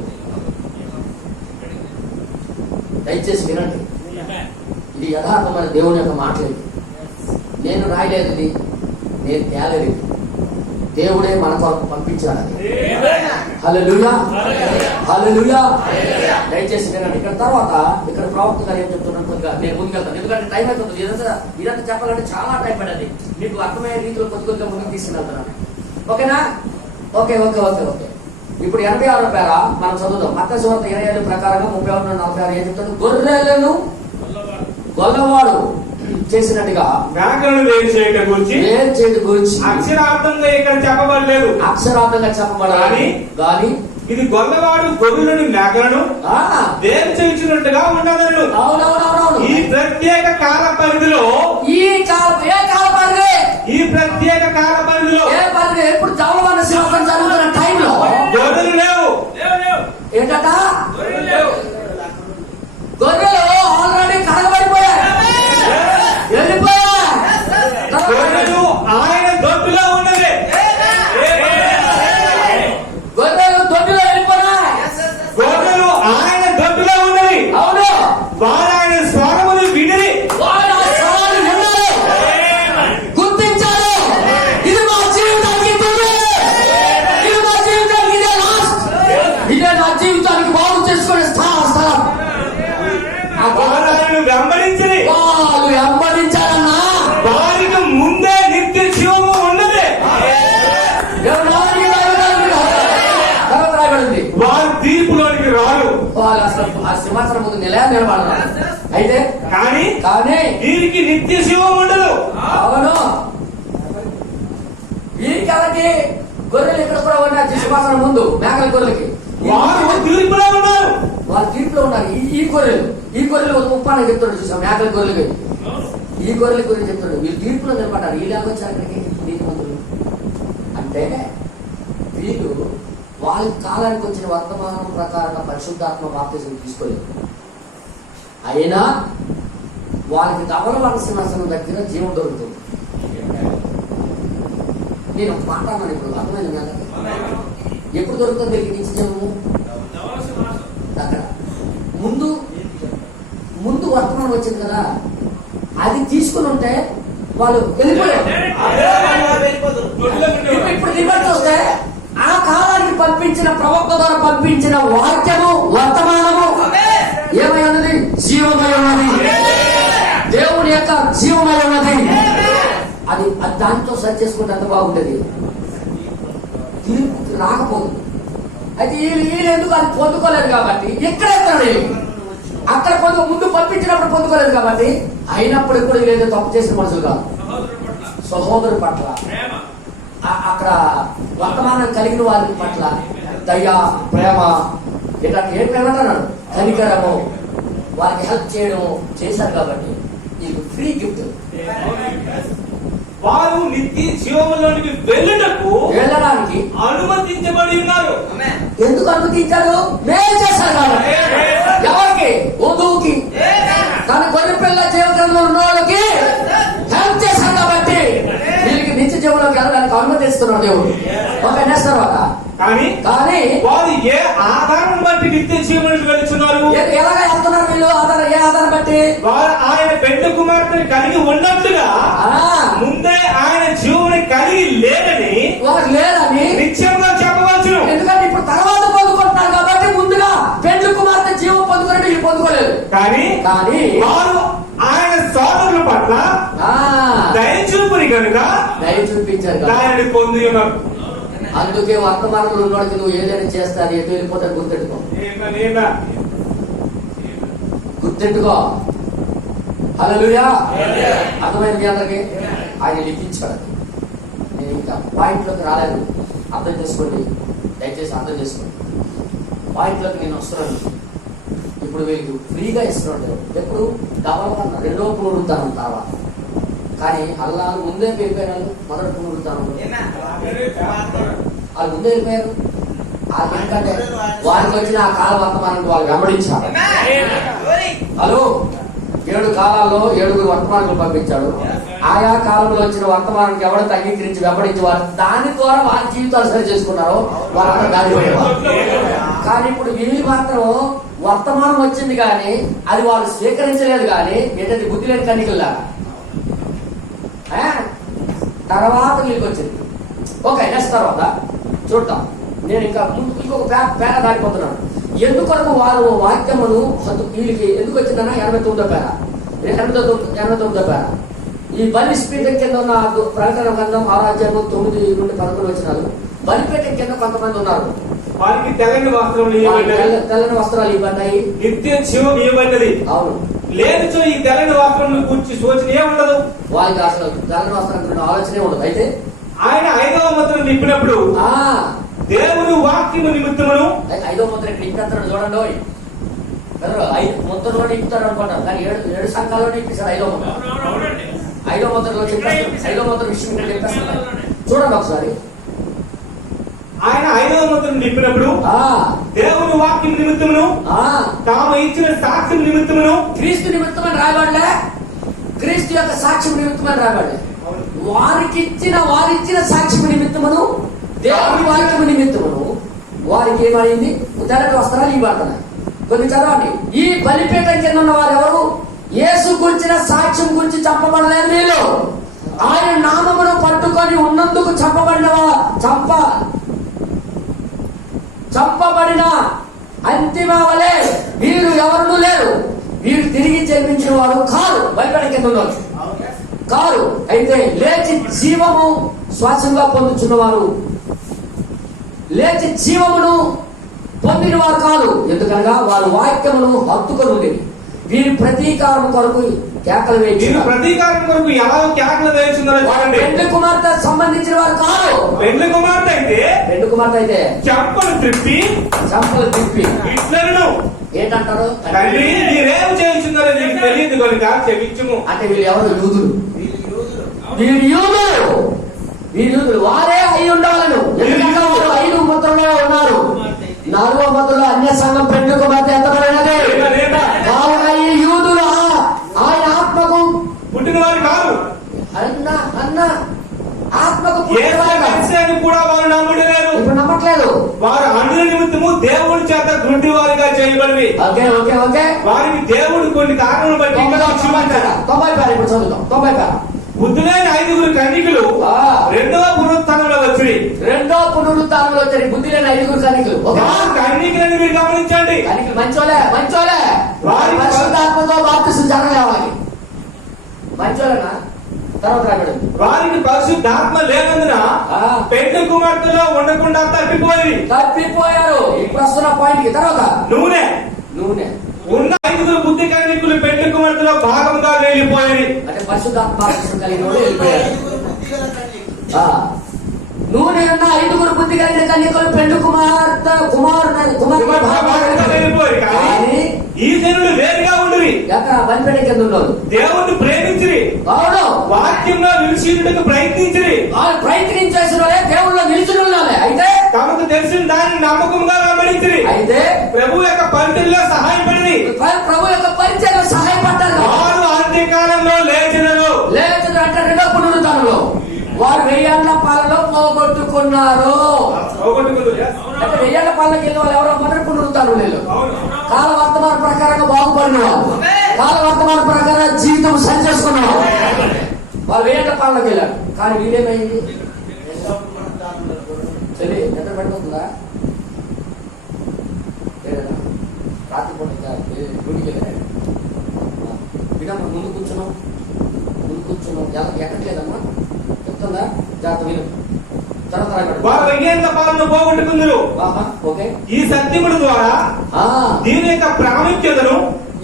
దయచేసి వినండి, ఇది యథార్థమైన దేవుని యొక్క మాటలేదు. నేను రాయలేదు ఇది, నేను తేలేదు ఇది. దేవుడే మన కొరకు పంపించాడు. హల్లెలూయా, హల్లెలూయా. దయచేసి వినండి. ఇక్కడ తర్వాత ఇక్కడ ప్రవక్త గారు ఏం చెప్తున్నాను కొద్దిగా నేను ముందుకెళ్తాను, ఎందుకంటే టైం అవుతుంది. ఇదంతా చెప్పాలంటే చాలా టైం పడేది. మీకు అర్థమయ్యే రీతిలో కొద్దిగా ముందుకు తీసుకెళ్తున్నాను. ఓకేనా? Okay okay okay okay. ఇప్పుడు 86వ పేర మనం చదువుదాం. మత్తయి సువార్త 25 ప్రకారంగా 31-46 ఏం చెప్తాడు? గొర్రెలను గొల్లవాడు చేసినట్టుగా మేకలను వేరు చేయడం గురించి అక్షరార్థంగా ఇక్కడ చెప్పబడలేదు. అక్షరార్థంగా చెప్పబడాలి కానీ ఇది గొల్లవాడు గొర్రెలను మేకలను వేరు చేయించినట్టుగా ఉండదు. అవునవునవునవును. ఈ ప్రత్యేక కాల పరిధిలో ఈ ప్రత్యేక కాల పరిధిలో ఇప్పుడు జవలవన్న సింహాసనం జరుగుతున్న టైంలో గొర్రెలు లేవు. ఏంటట? గొర్రెలు ఆల్రెడీ కడగబడిపోయాయి, వెళ్ళిపోయాయి. గొర్రెలు ఆయన దొడ్డులో ఉన్నది. గొర్రెలు దొడ్డులో వెళ్ళిపోయాయి. గొర్రెలు ఆయన దొడ్డులో ఉన్నది. అవును. వారు ఆయన స్వరమును విని గుర్తించారు. ఇది మా జీవితానికి ఇది మా జీవితానికి ఇదే లాస్ట్, ఇదే నా జీవితానికి బాగు చేసుకునే స్థలం. వారు ఆయనను వెంబడించి వాళ్ళు వెంబడించారన్నా వారికి ముందే నిత్య జీవము ఉన్నది. వారు తీర్పులోనికి రారు. వాళ్ళు అసలు ఆ సింహాసనం ముందు నిలబడరు. అయితే కానీ వీరికి నిత్య జీవం ఉండదు. అవును. వీరికి ఎవరికి? గొర్రెలు ఇక్కడ కూడా ఉన్నాయి సింహాసనం ముందు, మేకల గొర్రెలకి. వారు తీర్పులో ఉన్నారు. వాళ్ళు తీర్పులో ఉన్నారు. ఈ గొర్రెలు ఉప్పాన చెప్తాడు చూసాం, మేకల గొర్రెలకి. ఈ గొర్రెల గురించి చెప్తాడు. వీళ్ళు తీర్పులో నిలబడ్డారు. వీళ్ళు వచ్చారు అక్కడికి నీతిమంతులు. అంటే వీళ్ళు వాళ్ళ కాలానికి వచ్చిన వర్తమానం ప్రకారంగా పరిశుద్ధాత్మ బాప్తిజం తీసుకోలేదు. అయినా వాళ్ళకి ధవలవన్న సింహాసనం దగ్గర జీవం దొరుకుతుంది. నేను మాట్లాడినాను ఇప్పుడు, అర్థమైంది కదా? ఎప్పుడు దొరుకుతుంది వీళ్ళకి నిత్య జీవము? అక్కడ ముందు వర్తమానం వచ్చింది కదా, అది తీసుకుని ఉంటే వాళ్ళు వెళ్ళిపోయారు. ఇప్పుడు రివర్స్ వస్తే ఆ కాలానికి పంపించిన ప్రవక్త ద్వారా పంపించిన వాక్యము వర్తమానము ఏమై ఉన్నది? జీవమై ఉన్నది. దేవుని యొక్క జీవమై ఉన్నది. అది దాంతో సరి చేసుకుంటే అంత బాగుంటది. తీర్పు రాకపోదు. అయితే వీళ్ళు ఎందుకు అది పొందుకోలేదు కాబట్టి ఇక్కడ అక్కడ ముందు పంపించినప్పుడు పొందుకోలేదు కాబట్టి అయినప్పుడు కూడా వీళ్ళు ఏదో తప్పు చేసిన మనుషులు కాదు. సహోదరు పట్ల అక్కడ వర్తమానం కలిగిన వారి పట్ల దయ, ప్రేమ, ఇట్లా ఏం ప్రేమంటున్నాడు? కనికరము, వారికి హెల్ప్ చేయడం చేశారు కాబట్టి నీకు ఫ్రీ గిఫ్ట్. వారు నిత్య జీవంలోనికి వెళ్ళడానికి అనుమతించబడి ఉన్నారు. ఎందుకు అనుమతించారు? మేలు చేశారు కాబట్టి. ఎవరికి? వధువుకి, తన గొర్రె పిల్ల జీవగ్రంథంలో ఉన్న వాళ్ళకి హెల్ప్ చేశారు కాబట్టి వీళ్ళకి నిత్య జీవంలోకి వెళ్ళడానికి అనుమతిస్తున్నాడు దేవుడు. ఓకే, నెక్స్ట్ తర్వాత కానీ వారు ఏ ఆధారం బట్టి నిత్య జీవనం వెళ్తున్నారు? ఎలాగ వెళ్తున్నారు వీళ్ళు? ఏ ఆధారం బట్టి? వారు ఆయన పెండ్లి కుమార్తెని కలిగి ఉన్నట్లుగా ముందే ఆయన జీవుని కలిగి లేదని నిత్యంగా చెప్పవచ్చును. ఎందుకంటే ఇప్పుడు తర్వాత పొందుకుంటున్నారు కాబట్టి ముందుగా పెండ్లి కుమార్తె జీవం పొందుకున్నట్టు వీళ్ళు పొందుకోలేదు. కానీ వారు ఆయన సోదరుల పట్ల దయచూపుని కనుక చూపించారు, దానిని పొంది ఉన్నారు. అందుకే వర్తమానంలో ఉన్నవాడికి నువ్వు ఏదైనా చేస్తారు ఎటు వెళ్ళిపోతే గుర్తెట్టుకో, గుర్తెట్టుకో. హల్లెలూయా. అర్థమైంది అందరికి? ఆయన లిఖించాడు. నేను ఇంకా పాయింట్లోకి రాలేదు, అర్థం చేసుకోండి, దయచేసి అర్థం చేసుకోండి. పాయింట్లోకి నేను వస్తున్నాను. ఇప్పుడు వీళ్ళకి ఫ్రీగా ఇస్తున్నాడు. ఎప్పుడు గవర్నమెంట్ రెండో పునరుద్ధానం తర్వాత, కానీ అల్లా ముందే వెళ్ళిపోయినారు. మొదటి పునరుద్ధానం వాళ్ళు ముందే వెళ్ళిపోయారు. ఎందుకంటే వారికి వచ్చిన ఆ కాల వర్తమానానికి వాళ్ళు వెంబడించారు. హలో, 7 కాలాల్లో 7 వర్తమానాలు పంపించాడు. ఆయా కాలంలో వచ్చిన వర్తమానానికి ఎవరు అంగీకరించి వెంబడించేవారు, దాని ద్వారా వారి జీవితాలు సరి చేసుకున్నారో వాళ్ళంతా దాడిపోయేవారు. కానీ ఇప్పుడు వీళ్ళు మాత్రం వర్తమానం వచ్చింది కానీ అది వాళ్ళు స్వీకరించలేదు. కానీ ఏంటంటే బుద్ధి లేని కన్నికల్లా తర్వాత వీళ్ళకి వచ్చింది. ఓకే, నెక్స్ట్ తర్వాత చూద్దాం. నేను ఇంకా ఇంకొక పేర దాటిపోతున్నాను. ఎందుకొరకు వారు వాక్యమును వీళ్ళకి ఎందుకు వచ్చిందన్నా 89వ పేర, 89వ పేర. ఈ బలిపీఠం కింద ఉన్న ప్రకటన గ్రంథం 6 అధ్యాయం 9 నుండి 11 వచనాలు. బలిపీఠం కింద కొంతమంది ఉన్నారు. వారికి తెల్లని వస్త్రాలు ఇవ్వబడ్డాయి, నిత్య జీవం ఇవ్వబడ్డది. అవును, లేదు ఈ తెల్లని వస్త్రం గురించి సూచన ఏముండదు. వాళ్ళకి అసలు తెల్లని వస్త్రం గురించి ఆలోచనే ఉండదు. అయితే ఆయన 5వ ముద్రను నింపినప్పుడు దేవుని వాక్యము నిమిత్తమును 5వ ముద్ర ఇక్కడ ఇంకెత్తాడు చూడండి. 5 ముద్రలో నింపుతాడు అనుకుంటారు, కానీ 7 సంఘాల్లో నింపిస్తాడు 5వ ముద్ర. 5వ ముద్రలో చెప్పేస్తాడు. 5వ ముద్ర విషయం చెప్పేస్తాడు చూడండి ఒకసారి. ఆయన 5వ ముద్రను నింపినప్పుడు దేవుని వాక్యం నిమిత్తమును తాము ఇచ్చిన సాక్ష్యం నిమిత్తమును, క్రీస్తు నిమిత్తమని రాయబడలే, క్రీస్తు యొక్క సాక్ష్యం నిమిత్తమని రాయబడలే. వారిచ్చిన సాక్ష్యం నిమిత్తమును, దేవుని వాక్యము నిమిత్తమును వారికి ఏమైంది? తెల్లటి వస్త్రాలు ఇవ్వబడుతున్నాయి. కొన్ని చదవండి. ఈ బలిపీఠం కింద ఉన్న వారు ఎవరు? యేసు గురించిన సాక్ష్యం గురించి చెప్పబడలేదు వీళ్ళు. ఆయన నామమును పట్టుకొని ఉన్నందుకు చంపబడిన అంతిమ వలె వీరు ఎవరు లేరు. వీరు తిరిగి జన్మించిన వారు కారు. బలిపీఠం కింద ఉన్నారు కారు. అయితే లేచి జీవము శ్వాసంగా పొందుతున్నవారు, లేచి జీవమును పొందిన వారు కాదు. ఎందుకనగా వారు వాక్యమును హత్తుకొని ఉండేవి. వీరి ప్రతీకారం కొరకు కేకలు వేయించి, ప్రతీకారం కొరకు ఎలా కేకలు వేయించున్నారో చూడండి. పెండ్లి కుమార్తె సంబంధించిన వారు కాదు. పెండ్లి కుమార్తె అయితే చంపలు తిప్పి ఇట్లను ఏంటంటారు? తండ్రి మీరేం చేయించున్నారో నీకు తెలియదు కనుక క్షమించుము. అంటే వీళ్ళు ఎవరు? యూదులు. వీరు యూదులు. వారే అయి ఉండాలను. ఎందుకంటే వారు 5 ముద్రలో ఉన్నారు. 4వ ముద్రలో అన్య సంఘం పెండ్లి కుమార్తె ఎంతబడినది. కావున ఈ యూదులు ఆయన ఆత్మకు పుట్టిన వారు కాదు. అన్న ఆత్మకు కూడా వారు నమ్మడలేదు. ఇప్పుడు నమ్మట్లేదు. వారు అన్యుల నిమిత్తము దేవుడి చేత గుడ్డి వారిగా చేయబడి వారికి దేవుడు కొన్ని కారణాలు బట్టి 90 ఇప్పుడు చదువుతాం. 90 బుద్ధులైన 5 కన్యకులు రెండవ పునరుత్థానంలో వచ్చి బుద్ధి లేని 5 కన్యకులు కన్యకులని మీరు గమనించండి. కన్యకులు మంచోలే వారి పరిశుద్ధాత్మతో బాప్తిసం జరగాలి. వాళ్ళకి మంచోలేనా? తర్వాత రాబడింది. వారికి పరిశుద్ధాత్మ లేనందున పెండ్లి కుమార్తెలో ఉండకుండా తప్పిపోయారు. ఇప్పుడు వస్తున్న పాయింట్ కి తర్వాత నూనె ఉన్న 5 బుద్ధి కన్యకులు పెండ్లి కుమార్తెలో భాగంగా వెళ్ళిపోయారు. అంటే పరిశుద్ధాత్మ కలిగిన వెళ్ళిపోయారు. నూనె ఉన్న 5 బుద్ధి కలిగిన కన్యకులు పెండ్లి వెళ్ళిపోయారు. కానీ ఈ జనులు వేరుగా ఉండి బలిపీఠం కింద ఉన్నారు. దేవుణ్ణి ప్రేమించిరి, వాక్యంలో నిలిచినట్టుకు ప్రయత్నించేసిన దేవుళ్ళు నిలిచిన అయితే తమకు తెలిసిన దాన్ని నమ్మకంగా వెంబడించిరి. అయితే ప్రభు యొక్క పరిచయంలో సహాయపడింది. సహాయపడ్డారు. వారు అంత్యకాలంలో లేచినరు అంటే 2వ పునరుత్థానంలో వారు 1000 ఏళ్ల పాలలో పోగొట్టుకున్నారు. పోగొట్టుకుందరు. అంటే 1000 పాలనకి వెళ్ళిన వాళ్ళు ఎవరో మొదటి పునరుత్థానం లేదు. అవును. కాల వర్తమాన ప్రకారంగా బాగుపడిన వాళ్ళు, కాల వర్తమాన ప్రకారం జీవితం సరి చేసుకున్న వాళ్ళు 1000 పాలనకి వెళ్ళారు. కానీ వీడేమైంది? చలి ఎంత పడిపోతుందా? రాత్రి పూట గుడికి వెళ్ళాడు. వినమ్మా, ముందు కూర్చున్నాం ఎక్కట్లేదమ్మా, చెప్తుందా? జాగ్రత్త విను. వారు 1000 పాలన పోగొట్టుకుందరు. ఓకే, ఈ సత్యముల ద్వారా దీని యొక్క ప్రాముఖ్యతను,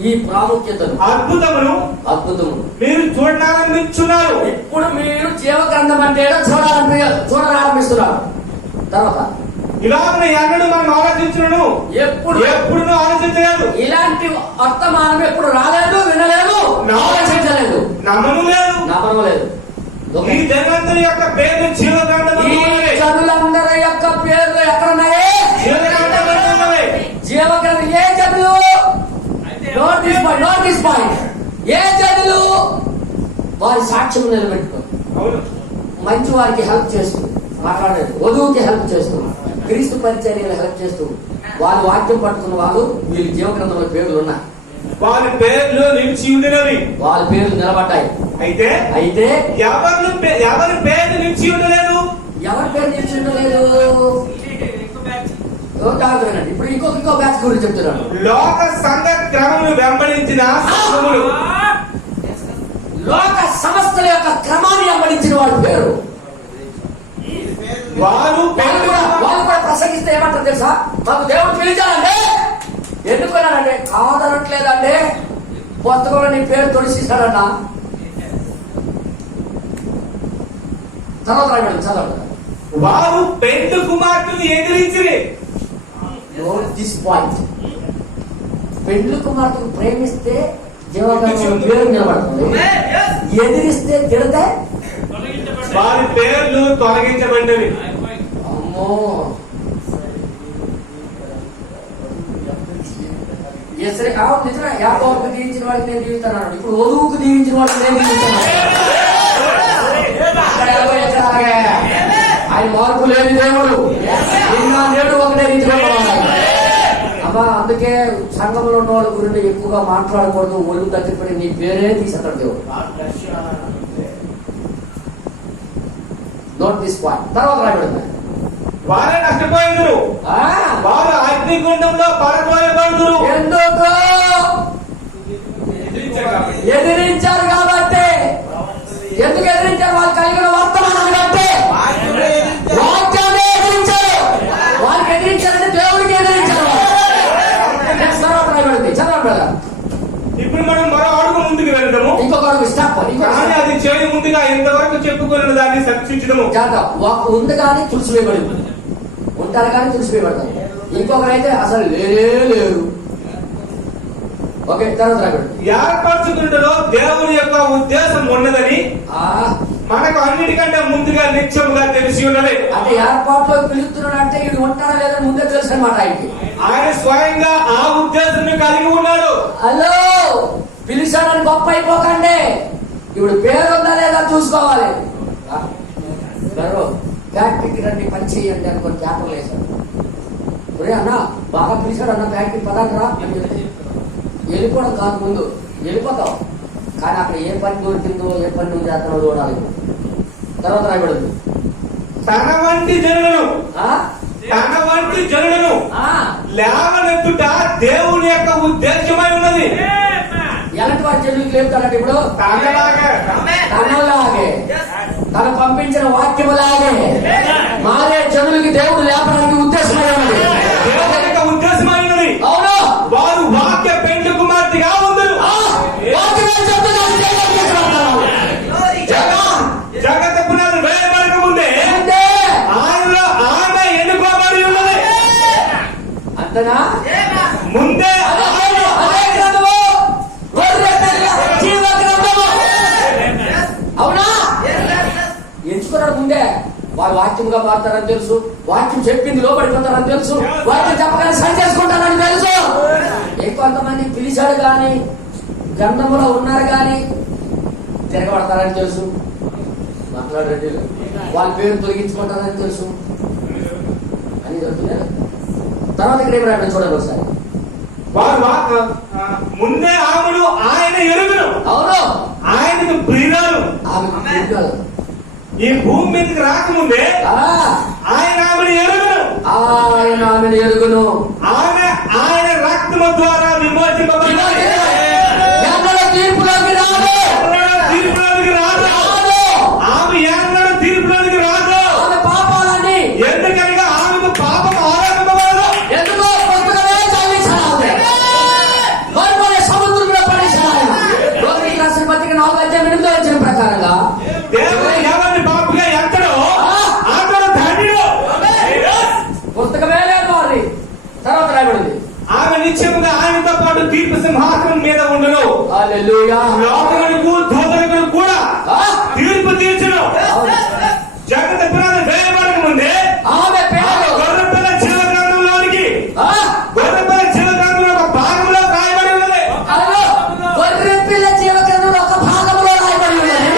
ఈ ప్రాముఖ్యతను, అద్భుతము మీరు చూడాలనిపించున్నారు. ఇప్పుడు మీరు జీవ గ్రంథం అంటే చూడాలనిపిస్తున్నారు. తర్వాత ఇలాగ ఎన్నడూ మనం ఆలోచించను, ఎప్పుడు ఆలోచించలేదు. ఇలాంటి వర్తమానం ఎప్పుడు రాలేదు, వినలేదు, ఆలోచించలేదు, నమ్మను లేదు. ఈ జనులందరి యొక్క పేర్లు జీవ గ్రంథంలో ఉన్నవి. జనులందరి యొక్క పేర్లు ఎక్కడున్నాయి? జీవ గ్రంథంలో ఉన్నవి. జీవ గ్రంథం. ఏ జనులు? Note this point. ఏ జనులు? వారి సాక్ష్యం నిలబెట్టుకోండి. అవును. మంచి వారికి హెల్ప్ చేస్తూ మాట్లాడలేదు, వధువుకి హెల్ప్ చేస్తూ, క్రీస్తు పరిచర్యలు హెల్ప్ చేస్తూ వాళ్ళు వాక్యం పట్టుకున్న వాళ్ళు వీళ్ళు జీవ గ్రంథంలో పేర్లు ఉన్నాయి. వారి పేర్లు నిలిచి ఉండినవి, వాళ్ళ పేర్లు నిలబడ్డాయి. అయితే ఎవరి పేరు నిలిచి ఉండలేదు. ఎవరి పేరు నిలిచి ఉండలేదు? ఇప్పుడు ఇంకో బ్యాచ్ గురించి చెప్తున్నాను. లోక సంఘ క్రమమును వెంబడించిన సంఘములు, లోక సంస్థల యొక్క క్రమాన్ని వెంబడించిన వాడి పేరు. వాళ్ళు కూడా ప్రసంగిస్తే ఏమంటారు తెలుసా? మాకు దేవుడు పిలిచాడంటే ఎందుకున్నానంటే కాదనట్లేదంటే పుస్తకంలో నీ పేరు తొడిసిస్తాడన్నా. తర్వాత చదవండి. వారు పెండ్లి కుమార్తెను ఎదిరించిరి. This point. పెండ్లి కుమార్తెను ప్రేమిస్తే జీవగ్రంథంలో పేరు నిలబడుతుంది, ఎదిరిస్తే తిడితే వారి పేర్లు తొలగించబడినవి. అమ్మో, నిజమే. యాకోబుకు దీవించిన వాడికి నేను దీవిస్తున్నాను, ఇప్పుడు వధువుకు దీవించిన వాడికి నేను దీవిస్తున్నాను. ఆయన మార్పు లేని దేవుడు, నేడు ఒకటే రీతిలో అమ్మా. అందుకే సంఘంలో ఉన్న వాళ్ళ గురించి ఎక్కువగా మాట్లాడకూడదు. ఒళ్ళు తగ్గిపడి నీ పేరే తీసేస్తాడు దేవుడు. Note this point. తర్వాత రాయబడింది వారే నష్టపోయిందరు, వారు అగ్నిగుండంలో పడబోయబడుదురు. ఎందుకు? ఎదిరించారు కాబట్టి. ఎందుకు ఎదిరించారు? వాళ్ళు కలిగిన వర్తమానం కంటే వాక్యాన్ని ఎదిరించారు. వాళ్ళకి ఎదిరించారంటే దేవుడికి ఎదిరించారు. చదవండి. ఇప్పుడు మనం మరో అడుగు ముందుకు వెళ్దాము. ఇంకొక అడుగు స్టాప్. అది చేయని ముందుగా ఎంతవరకు చెప్పుకున్న దాన్ని సంక్షించడము. ఉంది కానీ తులసివేయబడింది, ఉంటారు కానీ తులసివేయబడతారు. ఇంకొకరైతే అసలు లేరు. ఓకే, తర్వాత ఏర్పరచుకుంటలో దేవుని యొక్క ఉద్దేశం ఉన్నదని మనకు అన్నిటికంటే ముందుగా నిత్యముగా తెలిసి ఉన్నది. అంటే ఏర్పాట్లో పిలుస్తున్నాడు అంటే ఇది ఉంటాడా లేదని ముందే తెలుసు అనమాట ఆయనకి. ఆయన స్వయంగా ఆ ఉద్దేశం కలిగి ఉన్నాడు. హలో, పిలిచాడని గొప్ప అయిపోకండి. ఇప్పుడు పేరు ఉందా లేదా చూసుకోవాలి. ఫ్యాక్టరీకి రండి, పని చేయండి అనుకుని పేపర్లు వేశాడు. అన్న బాగా పిలిచాడు అన్న, ఫ్యాక్టరీ పదాన్ని రా. వెళ్ళిపోవడం కాదు, ముందు వెళ్ళిపోతావు కానీ అక్కడ ఏ పని దొరికిందో ఏ పని నువ్వు చేస్తున్నావు చూడాలి. తర్వాత రాయబడింది తన వంటి జనులను లేవనెత్తుట దేవుని యొక్క ఉద్దేశమై ఉన్నది. ఎలాంటి వారి జనులకు లేపుతాడంటే ఇప్పుడు తనలాగే తను పంపించిన వాక్యములాగే మారే జనులకి దేవుడు లేపడానికి ఉద్దేశమై ఉన్నది. ఉద్దేశమైనది. అవును, వారు వాక్య పెండ్లి కుమార్తెగా ఉందరు. జగత పునాది వేయబడక ముందే ఆయనలో ఆమె ఎన్నుకోబడి ఉన్నది. అంతనా? ముందే అవునా? ఎంచుకున్నాడు ముందే. వారు వాక్యంగా మారుతారని తెలుసు, వాక్యం చెప్పింది లోపడిపోతారని తెలుసు, వాక్యం చెప్పగానే సరి చేసుకుంటారని తెలుసు. ఇంకొంతమంది పిలిచాడు కానీ గ్రంథములో ఉన్నారు కానీ తిరగబడతారని తెలుసు. మాట్లాడండి, వాళ్ళ పేరు తొలగించుకుంటారని తెలుసు. అది వద్దులేదు. తర్వాత ఇక్కడ ఏమి రాయడం చూడండి ఒకసారి. ముందే ఆమెను ఆయన ఎరుగును. అవును, ఆయనకు ప్రియురాలు. ఈ భూమి మీదకి రాకముందే ఆయన ఆమెను ఎరుగును. ఆమె ఆయన రక్తము ద్వారా విమోచింపబడింది. తీర్పులోకి రాదు. ఆమె ఎన్నడూ తీర్పులోకి రాదు. పాపాలని ఎందుకనగా ఆమెకు పాపం ఆరంభమవదు. ఎందుకో సముద్రంలో పడేసాడు. రాసిన పత్రిక 4:8 ప్రకారంగా దేవుడు ఎవరిని పాపగా ఎంతడో అతడు ధన్యుడు. పుస్తకమే లేదు వారి. తర్వాత రాయబడింది, ఆమె నిత్యముగా ఆయనతో పాటు తీర్పు సింహాసనం మీద ఉండును. హల్లెలూయా. లోకములకు దోతలకు కూడా తీర్పు తీర్చును. జగత పునాది వేయబడక ముందే ఆమె పేరు గొర్రెపిల్ల జీవ గ్రంథంలోనికి గొర్రెపిల్ల జీవ గ్రంథంలో ఒక భాగంలో రాయబడి ఉన్నది. గొర్రెపిల్ల జీవ గ్రంథంలో ఒక భాగంలో రాయబడి ఉన్నది.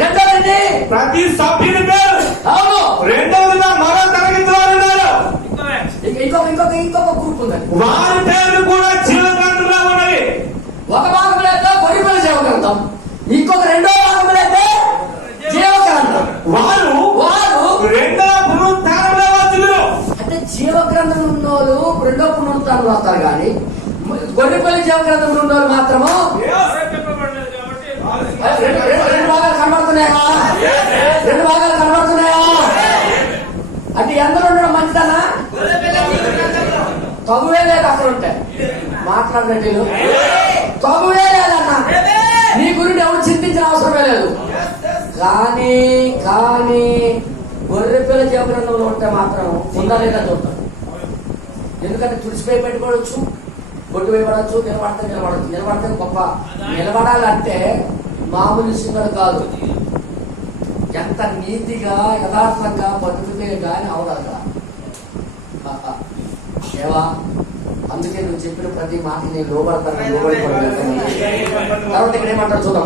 రెండవది ప్రతి సభ్యుని పేరు. అవును. రెండవదిగా మరో తరగతి వారు ఉన్నారు. ఇంకొక గ్రూప్ ఉందండి. వారి పేర్లు కూడా జీవ గ్రంథంలో ఉన్నవి. ఒక భాగంలో అయితే గొర్రెపిల్ల జీవ గ్రంథం, ఇంకొక రెండో భాగంలో అయితే జీవ గ్రంథం. వారు రెండవ పునరుత్థానంలో వచ్చుదురు. అంటే జీవ గ్రంథం ఉన్నోళ్ళు రెండో పునరుత్థానం వస్తారు, కానీ గొర్రెపిల్ల జీవ గ్రంథం ఉన్నోళ్ళు మాత్రము రెండు భాగాలు కనబడుతున్నాయా? రెండు భాగాలు కనబడుతున్నాయా? అంటే ఎందరూ ఉండడం మంచిదనా? తగువే లేదు. అక్కడ ఉంటే మాట్లాడినట్టు తగువే లేదన్నా. నీ గురించి ఎవరు చింతించిన అవసరమే లేదు. కానీ కానీ గొర్రెపిల్ల జీవ గ్రంథంలో ఉంటే మాత్రం ఉందా లేదా చూద్దాం. ఎందుకంటే తుడిచిపోయి పెట్టుకోవచ్చు, బొట్టు వేయబడవచ్చు, నిలబడితే గొప్ప. నిలబడాలంటే మామూలు సింగలు కాదు. ఎంత నీతిగా యథార్థంగా బతుకుతే గాని అవదా. దేవా, అందుకే నువ్వు చెప్పిన ప్రతి మాట నేను లోబడతాను. తర్వాత ఇక్కడ ఏమంటారు చూద్దాం.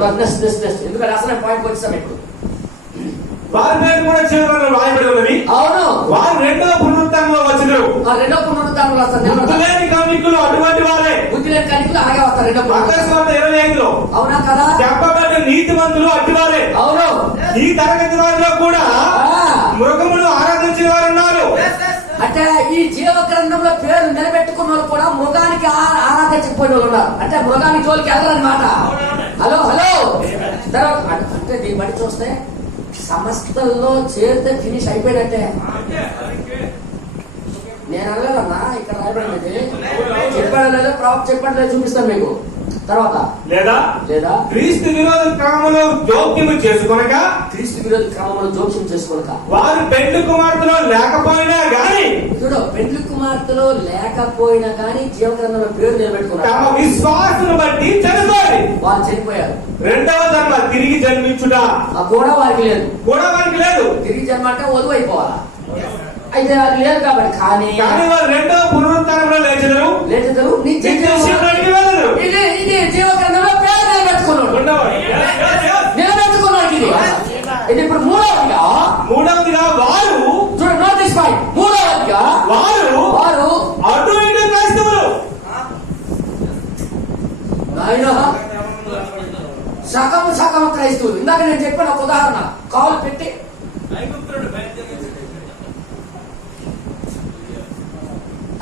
ఎందుకంటే అసలు పాయింట్ వచ్చాం ఇప్పుడు. వారి పేరు కూడా చివరిలో రాయబడి ఉన్నది. అవును, వారు రెండవ పునరుత్థానంలో వచ్చినారు. రెండో పునరుత్థానం వస్తారు. బుద్ధి లేని కన్నికలు అటువంటి వారే. బుద్ధి లేని కన్నికలు అలాగే వస్తారు. రెండో పునరుత్థానం 25లో. అవునా కదా? చెప్పబడ్డ నీతిమంతులు అట్టివారే. అవును. ఈ తరగతి వారిలో కూడా మృగమును ఆరాధించిన వారు ఉన్నారు. అంటే ఈ జీవ గ్రంథంలో పేరు నిలబెట్టుకున్న వాళ్ళు కూడా మృగానికి ఆరాధించకపోయిన వాళ్ళు ఉన్నారు. అంటే మృగానికి జోలికి వెళ్ళాలన్నమాట. హలో తర్వాత అంటే దీన్ని బట్టి చూస్తే సమస్తల్లో చేరితే ఫినిష్ అయిపోయినట్టే. నేను అనలేదన్నా, ఇక్కడ రాయబడింది. చెప్పాడు లేదా ప్రవక్త చెప్పాడు లేదా చూపిస్తాను మీకు తర్వాత. లేదా క్రీస్తు విరోధ క్రమంలో జోక్యం చేసుకొనక వారు పెండ్లి కుమార్తెలో లేకపోయినా గాని జీవ గ్రంథంలో పేరు నిలబెట్టుకున్నారు. తమ విశ్వాసం బట్టి చనిపోయి వాళ్ళు చనిపోయారు. రెండవ జన్మ తిరిగి జన్మించుట కూడా వారికి లేదు. తిరిగి జన్మ అంటే వధువు అయిపోవాలా? అయితే అది లేదు కాబట్టి. కానీ వారు రెండవ పునరుత్థానంలో లేచెదరు. ఇది జీవ గ్రంథంలో పేరు నిలబెట్టుకున్నాడు. ఇది ఇప్పుడు మూడవదిగా వారు నోటీస్ పాయింట్. మూడవదిగా వారు అటు ఇటు క్రైస్తవులు. సగం క్రైస్తవులు. ఇందాక నేను చెప్పిన ఒక ఉదాహరణ కాలు పెట్టి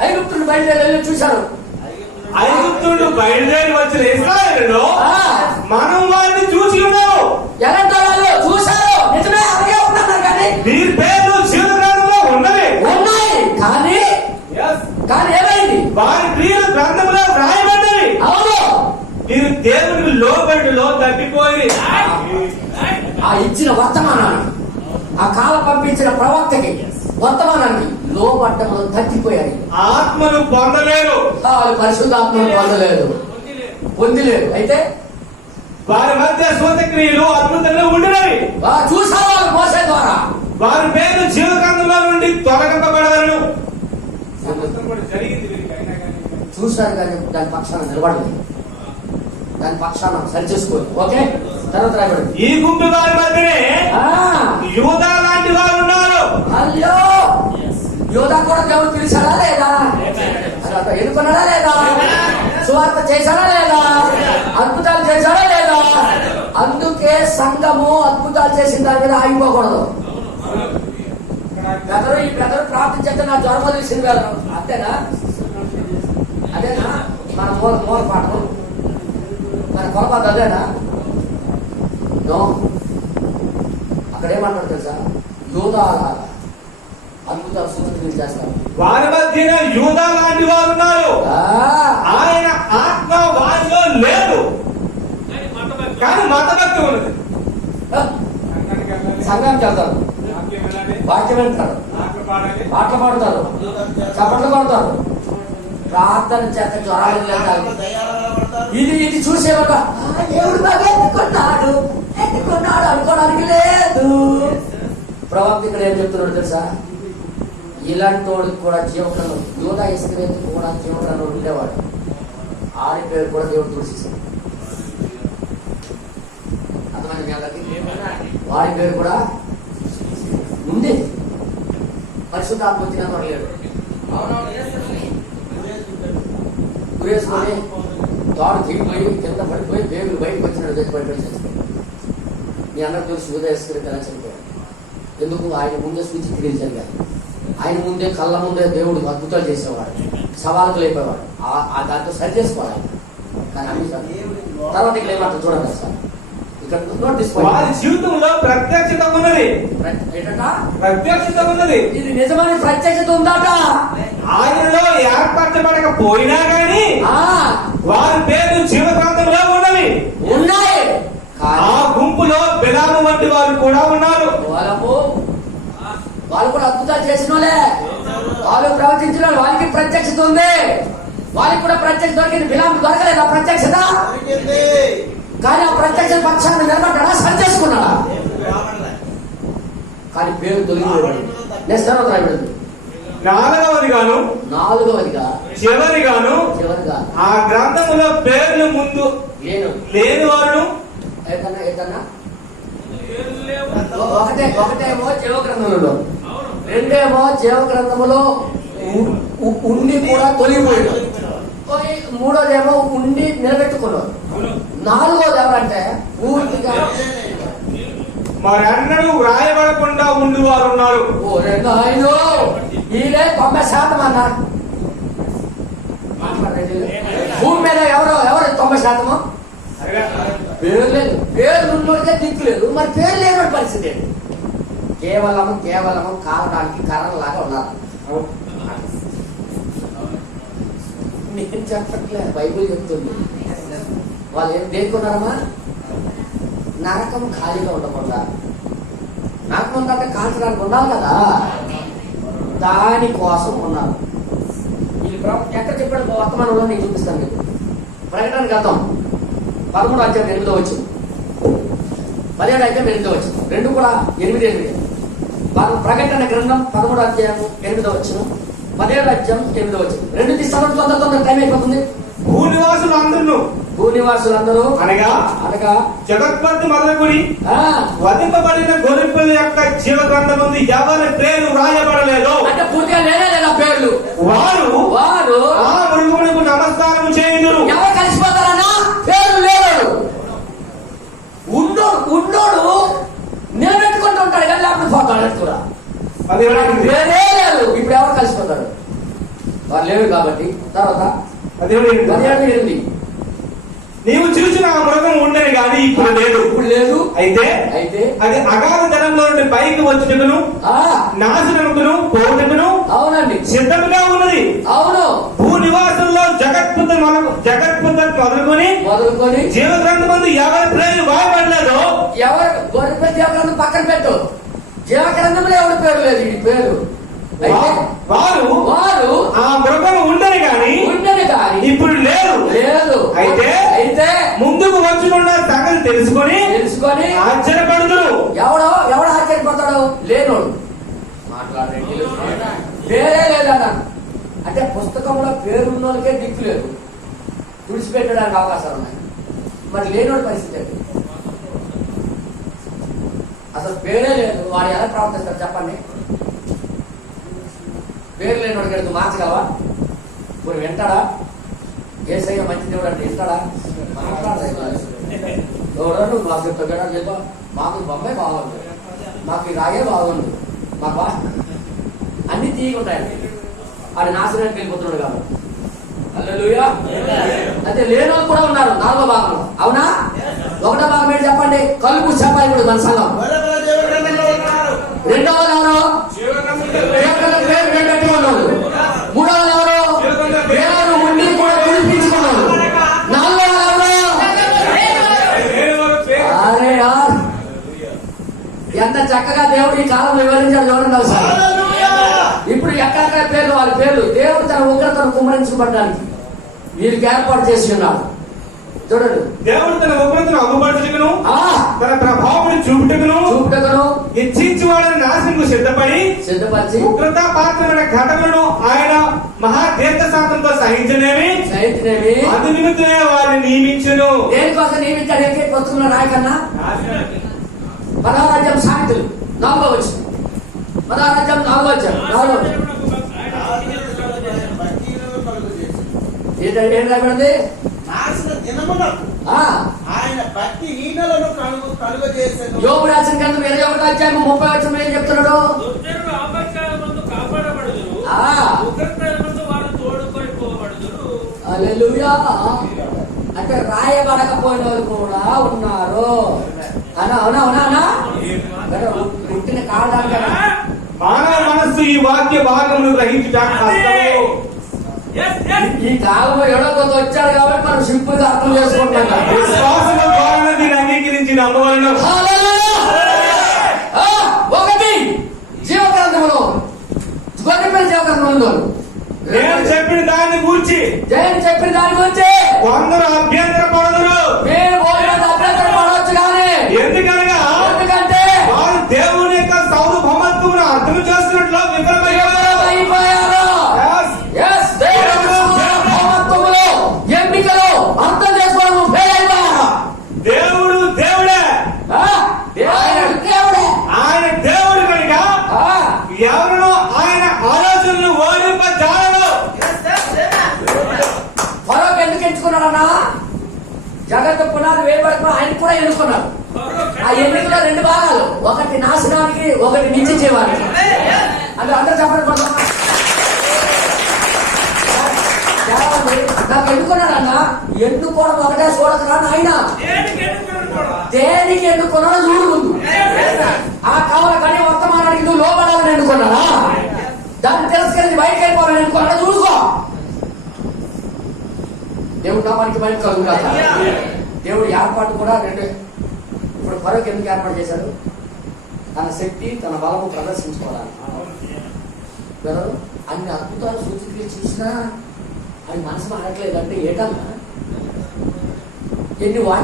ఐగుప్తుడు బయలుదేరి చూశారు. ఐగుప్తుడు బయలుదేరి వచ్చిన ఇశ్రాయేలులో మనం వారిని చూసి ఉన్నాము. ఎలాంటి వాళ్ళు చూశారు? నిజమే, అలాగే ఉన్నారు. కానీ వీరి పేర్లు జీవ గ్రంథంలో ఉన్నాయి. కానీ ఏమైంది? వారి క్రియలు గ్రంథంలో రాయబడ్డవి. అవును. మీరు దేవునికి లోబడిలో తప్పిపోయి ఆ ఇచ్చిన వర్తమానాన్ని, ఆ కాల పంపించిన ప్రవక్తకి వర్తమానాన్ని లోబడ్డంలో తగ్గిపోయారు. ఆత్మను పొందలేరు. పరిశుద్ధాత్మను పొందలేరు. అయితే వారి మధ్య స్వతక్రియలు అద్భుతంగా ఉండినవి చూసారు. మోసే ద్వారా వారి పేరు జీవ గ్రంథంలో నుండి తొలగింపబడవలను చూశారు. కానీ దాని పక్షాన నిలబడలేదు. దాని పక్షాన సరిచేసుకోవాలి. ఓకే, తర్వాత రాయబడింది. ఈ గుంపు వారి మధ్యనే యూదా లాంటి వారు ఉన్నారు. యోధా కూడా చేశాడా లేదా? సువార్త చేశాడా లేదా? అద్భుతాలు చేశాడా లేదా? అందుకే సంఘము అద్భుతాలు చేసిన దాని మీద ఆగిపోకూడదు. ఈ బ్రదరు ప్రార్థన చేస్తే నా జ్వరం వదిలేసింది కదా, అంతేనా? అదేనా మన మూల పాఠం, మన కొలపాత అదేనా? నో, అక్కడేమంటారు తెలుసా? యూదా అద్భుతాలు సూచనలు చేస్తారు. వారి మధ్యన యూదా లాంటి వారు ఉన్నారు. ఆయన ఆత్మ వారిలో లేదు, కానీ మతభక్తి ఉన్నది. సంఘానికి వెళ్తారు, వాక్యం వింటారు, పాటలు పాడతారు, చప్పట్లు కొడతారు, ప్రార్థన చేత జ్వరాలు వెళ్తారు. ఇది చూసేవాడు దేవుడు బాగా ఎత్తుకున్నాడు అనుకోవడానికి లేదు. ప్రవక్త ఇక్కడ ఏం చెప్తున్నాడు తెలుసా? ఇలాంటి వాడికి కూడా జీవకరణం, యూదా ఇస్కరియోతు కూడా జీవకరణం ఉండేవాడు. ఆడి పేరు కూడా దేవుడు తుడిచేశాడు. అర్థమైంది మీ అందరికి? వాడి పేరు కూడా ఉంది. పరిశుద్ధాత్మ వచ్చిన లేడు. గురేసుకొని తాడు దిగిపోయి కింద పడిపోయి దేవుడు బయటకు వచ్చినాడు, చేసి పడిపోయి చచ్చిపోయాడు. మీ అందరూ తెలుసు యూదా ఇస్కరియోతు ఎలా చనిపోయాడు. ఎందుకు? ఆయన ముందే సూచి క్రియలు జరిగారు. ఆయన ముందే కళ్ళ ముందే దేవుడు అద్భుతాలు చేసేవాడు, సవాళ్ళకు లేపేవాడు. దాంతో సరి చేసుకోవాలి. కానీ అన్ని తర్వాత ఇక్కడ ఏమంటారు చూడండి సార్, ఇక్కడ వారి జీవితంలో ప్రత్యక్షత ఉన్నది. ప్రత్యక్షత ఉన్నది. ఇది నిజమైన ప్రత్యక్షత ఉందట. ఆయనలో ఏర్పరచబడకపోయినా కానీ వారి పేరు జీవ గ్రంథంలో ఉన్నవి ఉన్నాయి. ఆ గుంపులో బిలాము వంటి వారు కూడా ఉన్నారు. వాళ్ళు కూడా అద్భుతాలు చేసిన వాళ్ళే, వాళ్ళు ప్రవచించిన వాళ్ళకి ప్రత్యక్షత ఉంది. వాళ్ళకి కూడా ప్రత్యక్షత దొరికింది. బిలాము దొరకలేదు ఆ ప్రత్యక్షత, కానీ ఆ ప్రత్యక్ష పక్షాన్ని నిలబడ్డా, సరి చేసుకున్నాడా? కానీ పేరు తొలగిపోయింది. నెక్స్ట్ తర్వాత రాయబడింది నాలుగవదిగా చివరిగా ఆ గ్రంథములో పేర్లు ముందు లేని వారు ఒకటేమో జీవ గ్రంథంలో, రెండేమో జీవ గ్రంథములో ఉండి కూడా తొలిగిపోయాడు, మూడోదేమో ఉండి నిలబెట్టుకున్నాడు, నాలుగోది ఎవరంటే పూర్తిగా మరెన్నడూ వ్రాయబడకుండా ఉండి వారు ఉన్నారు. ఈయనే 90% అన్నారు. భూమి మీద ఎవరు 90%? పేరు లేదు. పేరు ఉన్నోడికే దిక్కు లేదు, మరి పేరు లేని పరిస్థితి ఏంటి? కేవలము కాలడానికి కర్రలాగా ఉన్నారు. నేను చెప్పట్లేదు, బైబిల్ చెప్తుంది. వాళ్ళు ఏం దేనికున్నారమ్మా? నరకం ఖాళీగా ఉండకుండా, నరకం ఉందంటే కాల్చడానికి ఉండాలి కదా, దానికోసం ఉన్నారు. ఇది ఎక్కడ చెప్పాడు వర్తమానంలో నేను చూపిస్తాను మీకు. ప్రకటన గ్రంథం 13:8 17:8 రెండు కూడా 8. ప్రకటన గ్రంథం 13:8 17:8 రెండు తీస్తామని తొందర టైం అయిపోతుంది. భూనివాసులందరూ అనగా జగత్పతి మొదలుకొని వధింపబడిన గొర్రెపిల్ల యొక్క జీవ గ్రంథం ఉంది ఎవరి పేరు రాయబడలేదు. అంటే పూర్తిగా లేదా పేర్లు. వారు ఆ మృగమునకు నమస్కారం చేయుదురు. ఎవరు కలిసిపోతారన్నా? పేర్లు లేడు. ఉన్నోడు నిలబెట్టుకుంటూ ఉంటాడు కానీ లేకపోతే పోతాడు కూడా. వేరే లేదు. ఇప్పుడు ఎవరు కలిసిపోతాడు? వారు లేరు కాబట్టి. తర్వాత 17:8 నీవు చూసిన ఆ మృగం ఉండని కానీ ఇప్పుడు లేదు. అయితే అది అగాధ ధనంలో నుండి పైకి వచ్చుటకును నాశనముకును పోవుటకును అవునండి సిద్ధముగా ఉన్నది. అవును. భూ నివాసంలో జగత్పతి మొదలుకొని జీవ గ్రంథమందు ఎవరి పేరు వాయబడలేదు. ఎవరు గొర్రెపిల్ల జీవ గ్రంథం పక్కన పెట్టు, జీవ గ్రంథంలో ఎవరి పేరు లేదు. ఈ పేరు వారు ఆ మృగం ఉండని కానీ ఇప్పుడు లేదు. అయితే ముందుకు వచ్చుకున్న సంగతి తెలుసుకొని ఆశ్చర్యపడుతురు. ఎవడు ఆశ్చర్యపడతాడు? లేనోడు. మాట్లాడండి. పేరే లేదన్నా అంటే పుస్తకంలో పేరున్న వాళ్ళకే దిక్కు లేదు, తుడిచిపెట్టడానికి అవకాశాలు ఉన్నాయి. మరి లేనోడి పరిస్థితి ఏంటి? అసలు పేరే లేదు, వాడు ఎలా ప్రవర్తిస్తారు చెప్పండి? పేరు లేనివాడికి మార్చగలవా? ఇప్పుడు వింటాడా? ఏసయ్య మంచి దేవుడు అంటే ఇస్తాడా? ఎవడో మాకు చెప్తా చెప్ప, మాకు బొమ్మే బాగుంది, మాకు ఈ రాగే బాగుంది, మాకు అన్ని తీయకుంటాయి. ఆడి నాశనానికి వెళ్ళిపోతున్నాడు కాబట్టి. హల్లెలూయా. అయితే లేని వాళ్ళు కూడా ఉన్నారు 4వ భాగంలో, అవునా? 1వ భాగం ఏంటి చెప్పండి? కలుపు చెప్పాలి కూడా మన సంఘం. 2వ ఎవరు? పేరు పెట్టి ఉన్నాడు. 3వ ఎవరు? పేరు ఉండి కూడా పిలిపించుకున్నాడు. 4వ ఎవరు? అరే యార్, ఎంత చక్కగా దేవుడు ఈ కాలంలో వివరించాడు చూడండి ఒకసారి. ఇప్పుడు ఎక్కడెక్కడ పేర్లు వాళ్ళ పేర్లు దేవుడు తన ఉగ్రతను కుమ్మరించబడ్డానికి వీరికి ఏర్పాటు చేసి ఉన్నాడు. చూడండి, దేవుడు తన ఉగ్రతను అగుపరచుటకును తన ప్రభావం చూపుటకును హెచ్చించి వాళ్ళని నాశనకు సిద్ధపరిచి ఉగ్రత పాత్రమైన ఘటనలను ఆయన మహా దీర్ఘ శాంతంతో సహించనేమి అందు నిమిత్తమే వారిని నియమించును. దేనికోసం నియమించాడు? పుస్తకంలో నాయకన్నా 10వ అధ్యాయం సామెతలు 4వ వచనం. 10వ అధ్యాయం 4వ వచనం. ఏంటంటే ఏం రాబడింది? నాశన దినమునకు ఆయన భక్తి హీనలను కలుగజేసెను. యోబు రాసిన గ్రంథం 21వ అధ్యాయం 30వ వచనం ఏం చెప్తున్నాడు? హల్లెలూయా. అంటే రాయబడకపోయిన వాళ్ళు కూడా ఉన్నారు. అవునా అవునా అవునా అన్నా? పుట్టిన కారణాలు మానవ మనస్సు ఈ వాక్య భాగమును గ్రహించుట కష్టము. ఈ కాలంలో ఎవడో కొంత వచ్చాడు కాబట్టి మనం సింపుల్ గా అర్థం చేసుకుంటాం. విశ్వాసము ద్వారా దీన్ని అంగీకరించి నమ్మవలను. ఒకటి జీవగ్రంథంలో గొర్రెపిల్ల జీవగ్రంథంలో నేను చెప్పిన దాన్ని గురించి కొందరు అభ్యంతర పడదురు. అభ్యంతర పడవచ్చు కానీ ఎందుకంటే వారు దేవుని యొక్క సౌరభౌమత్వమును అర్థం చేస్తున్నట్లు విఫలమైపోయారు. ఎంపికలు అర్థం చేసుకోవడం ఫెయిల్ అయిపోయారు. దేవుడు దేవుడే, ఆయన దేవుడు కనుక ఎవరినో ఆయన ఆలోచనలు ఓడింపజాలడు. ఫరోకు ఎందుకు ఎంచుకున్నాడన్నా? జగత్తు పునాది వేయబడుతూ ఆయన కూడా ఎన్నుకున్నాడు. ఆ ఎన్నికలో 2 భాగాలు, ఒకటి నాశనానికి, ఒకటి నిత్య జీవానికి. అంటే అందరూ చెప్పండి, నాకు ఎన్నుకున్నాడన్నా. ఎన్నుకోవడం ఒకటే చూడకరా నాయన, దేనికి ఎన్నుకున్నాడో చూడు ముందు. ఆ కావాలి కానీ వర్తమానానికి నువ్వు లోపడాలని ఎన్నుకున్నాడా? దాన్ని తిరస్కరించి బయటకు వెళ్ళిపోవాలని ఎన్నుకున్నాడా? చూసుకో. దేవుడు నామానికి బయట కలుగుతాడు. దేవుడు ఏర్పాటు కూడా 2. ఇప్పుడు ఫరోకు ఎందుకు ఏర్పాటు చేశాడు? తన శక్తి, తన బలము ప్రదర్శించుకోవాలి. అన్ని అద్భుతాలు సూచికలు చూసినా అది మనసు మారట్లేదు అంటే ఏటన్నా? ఎన్ని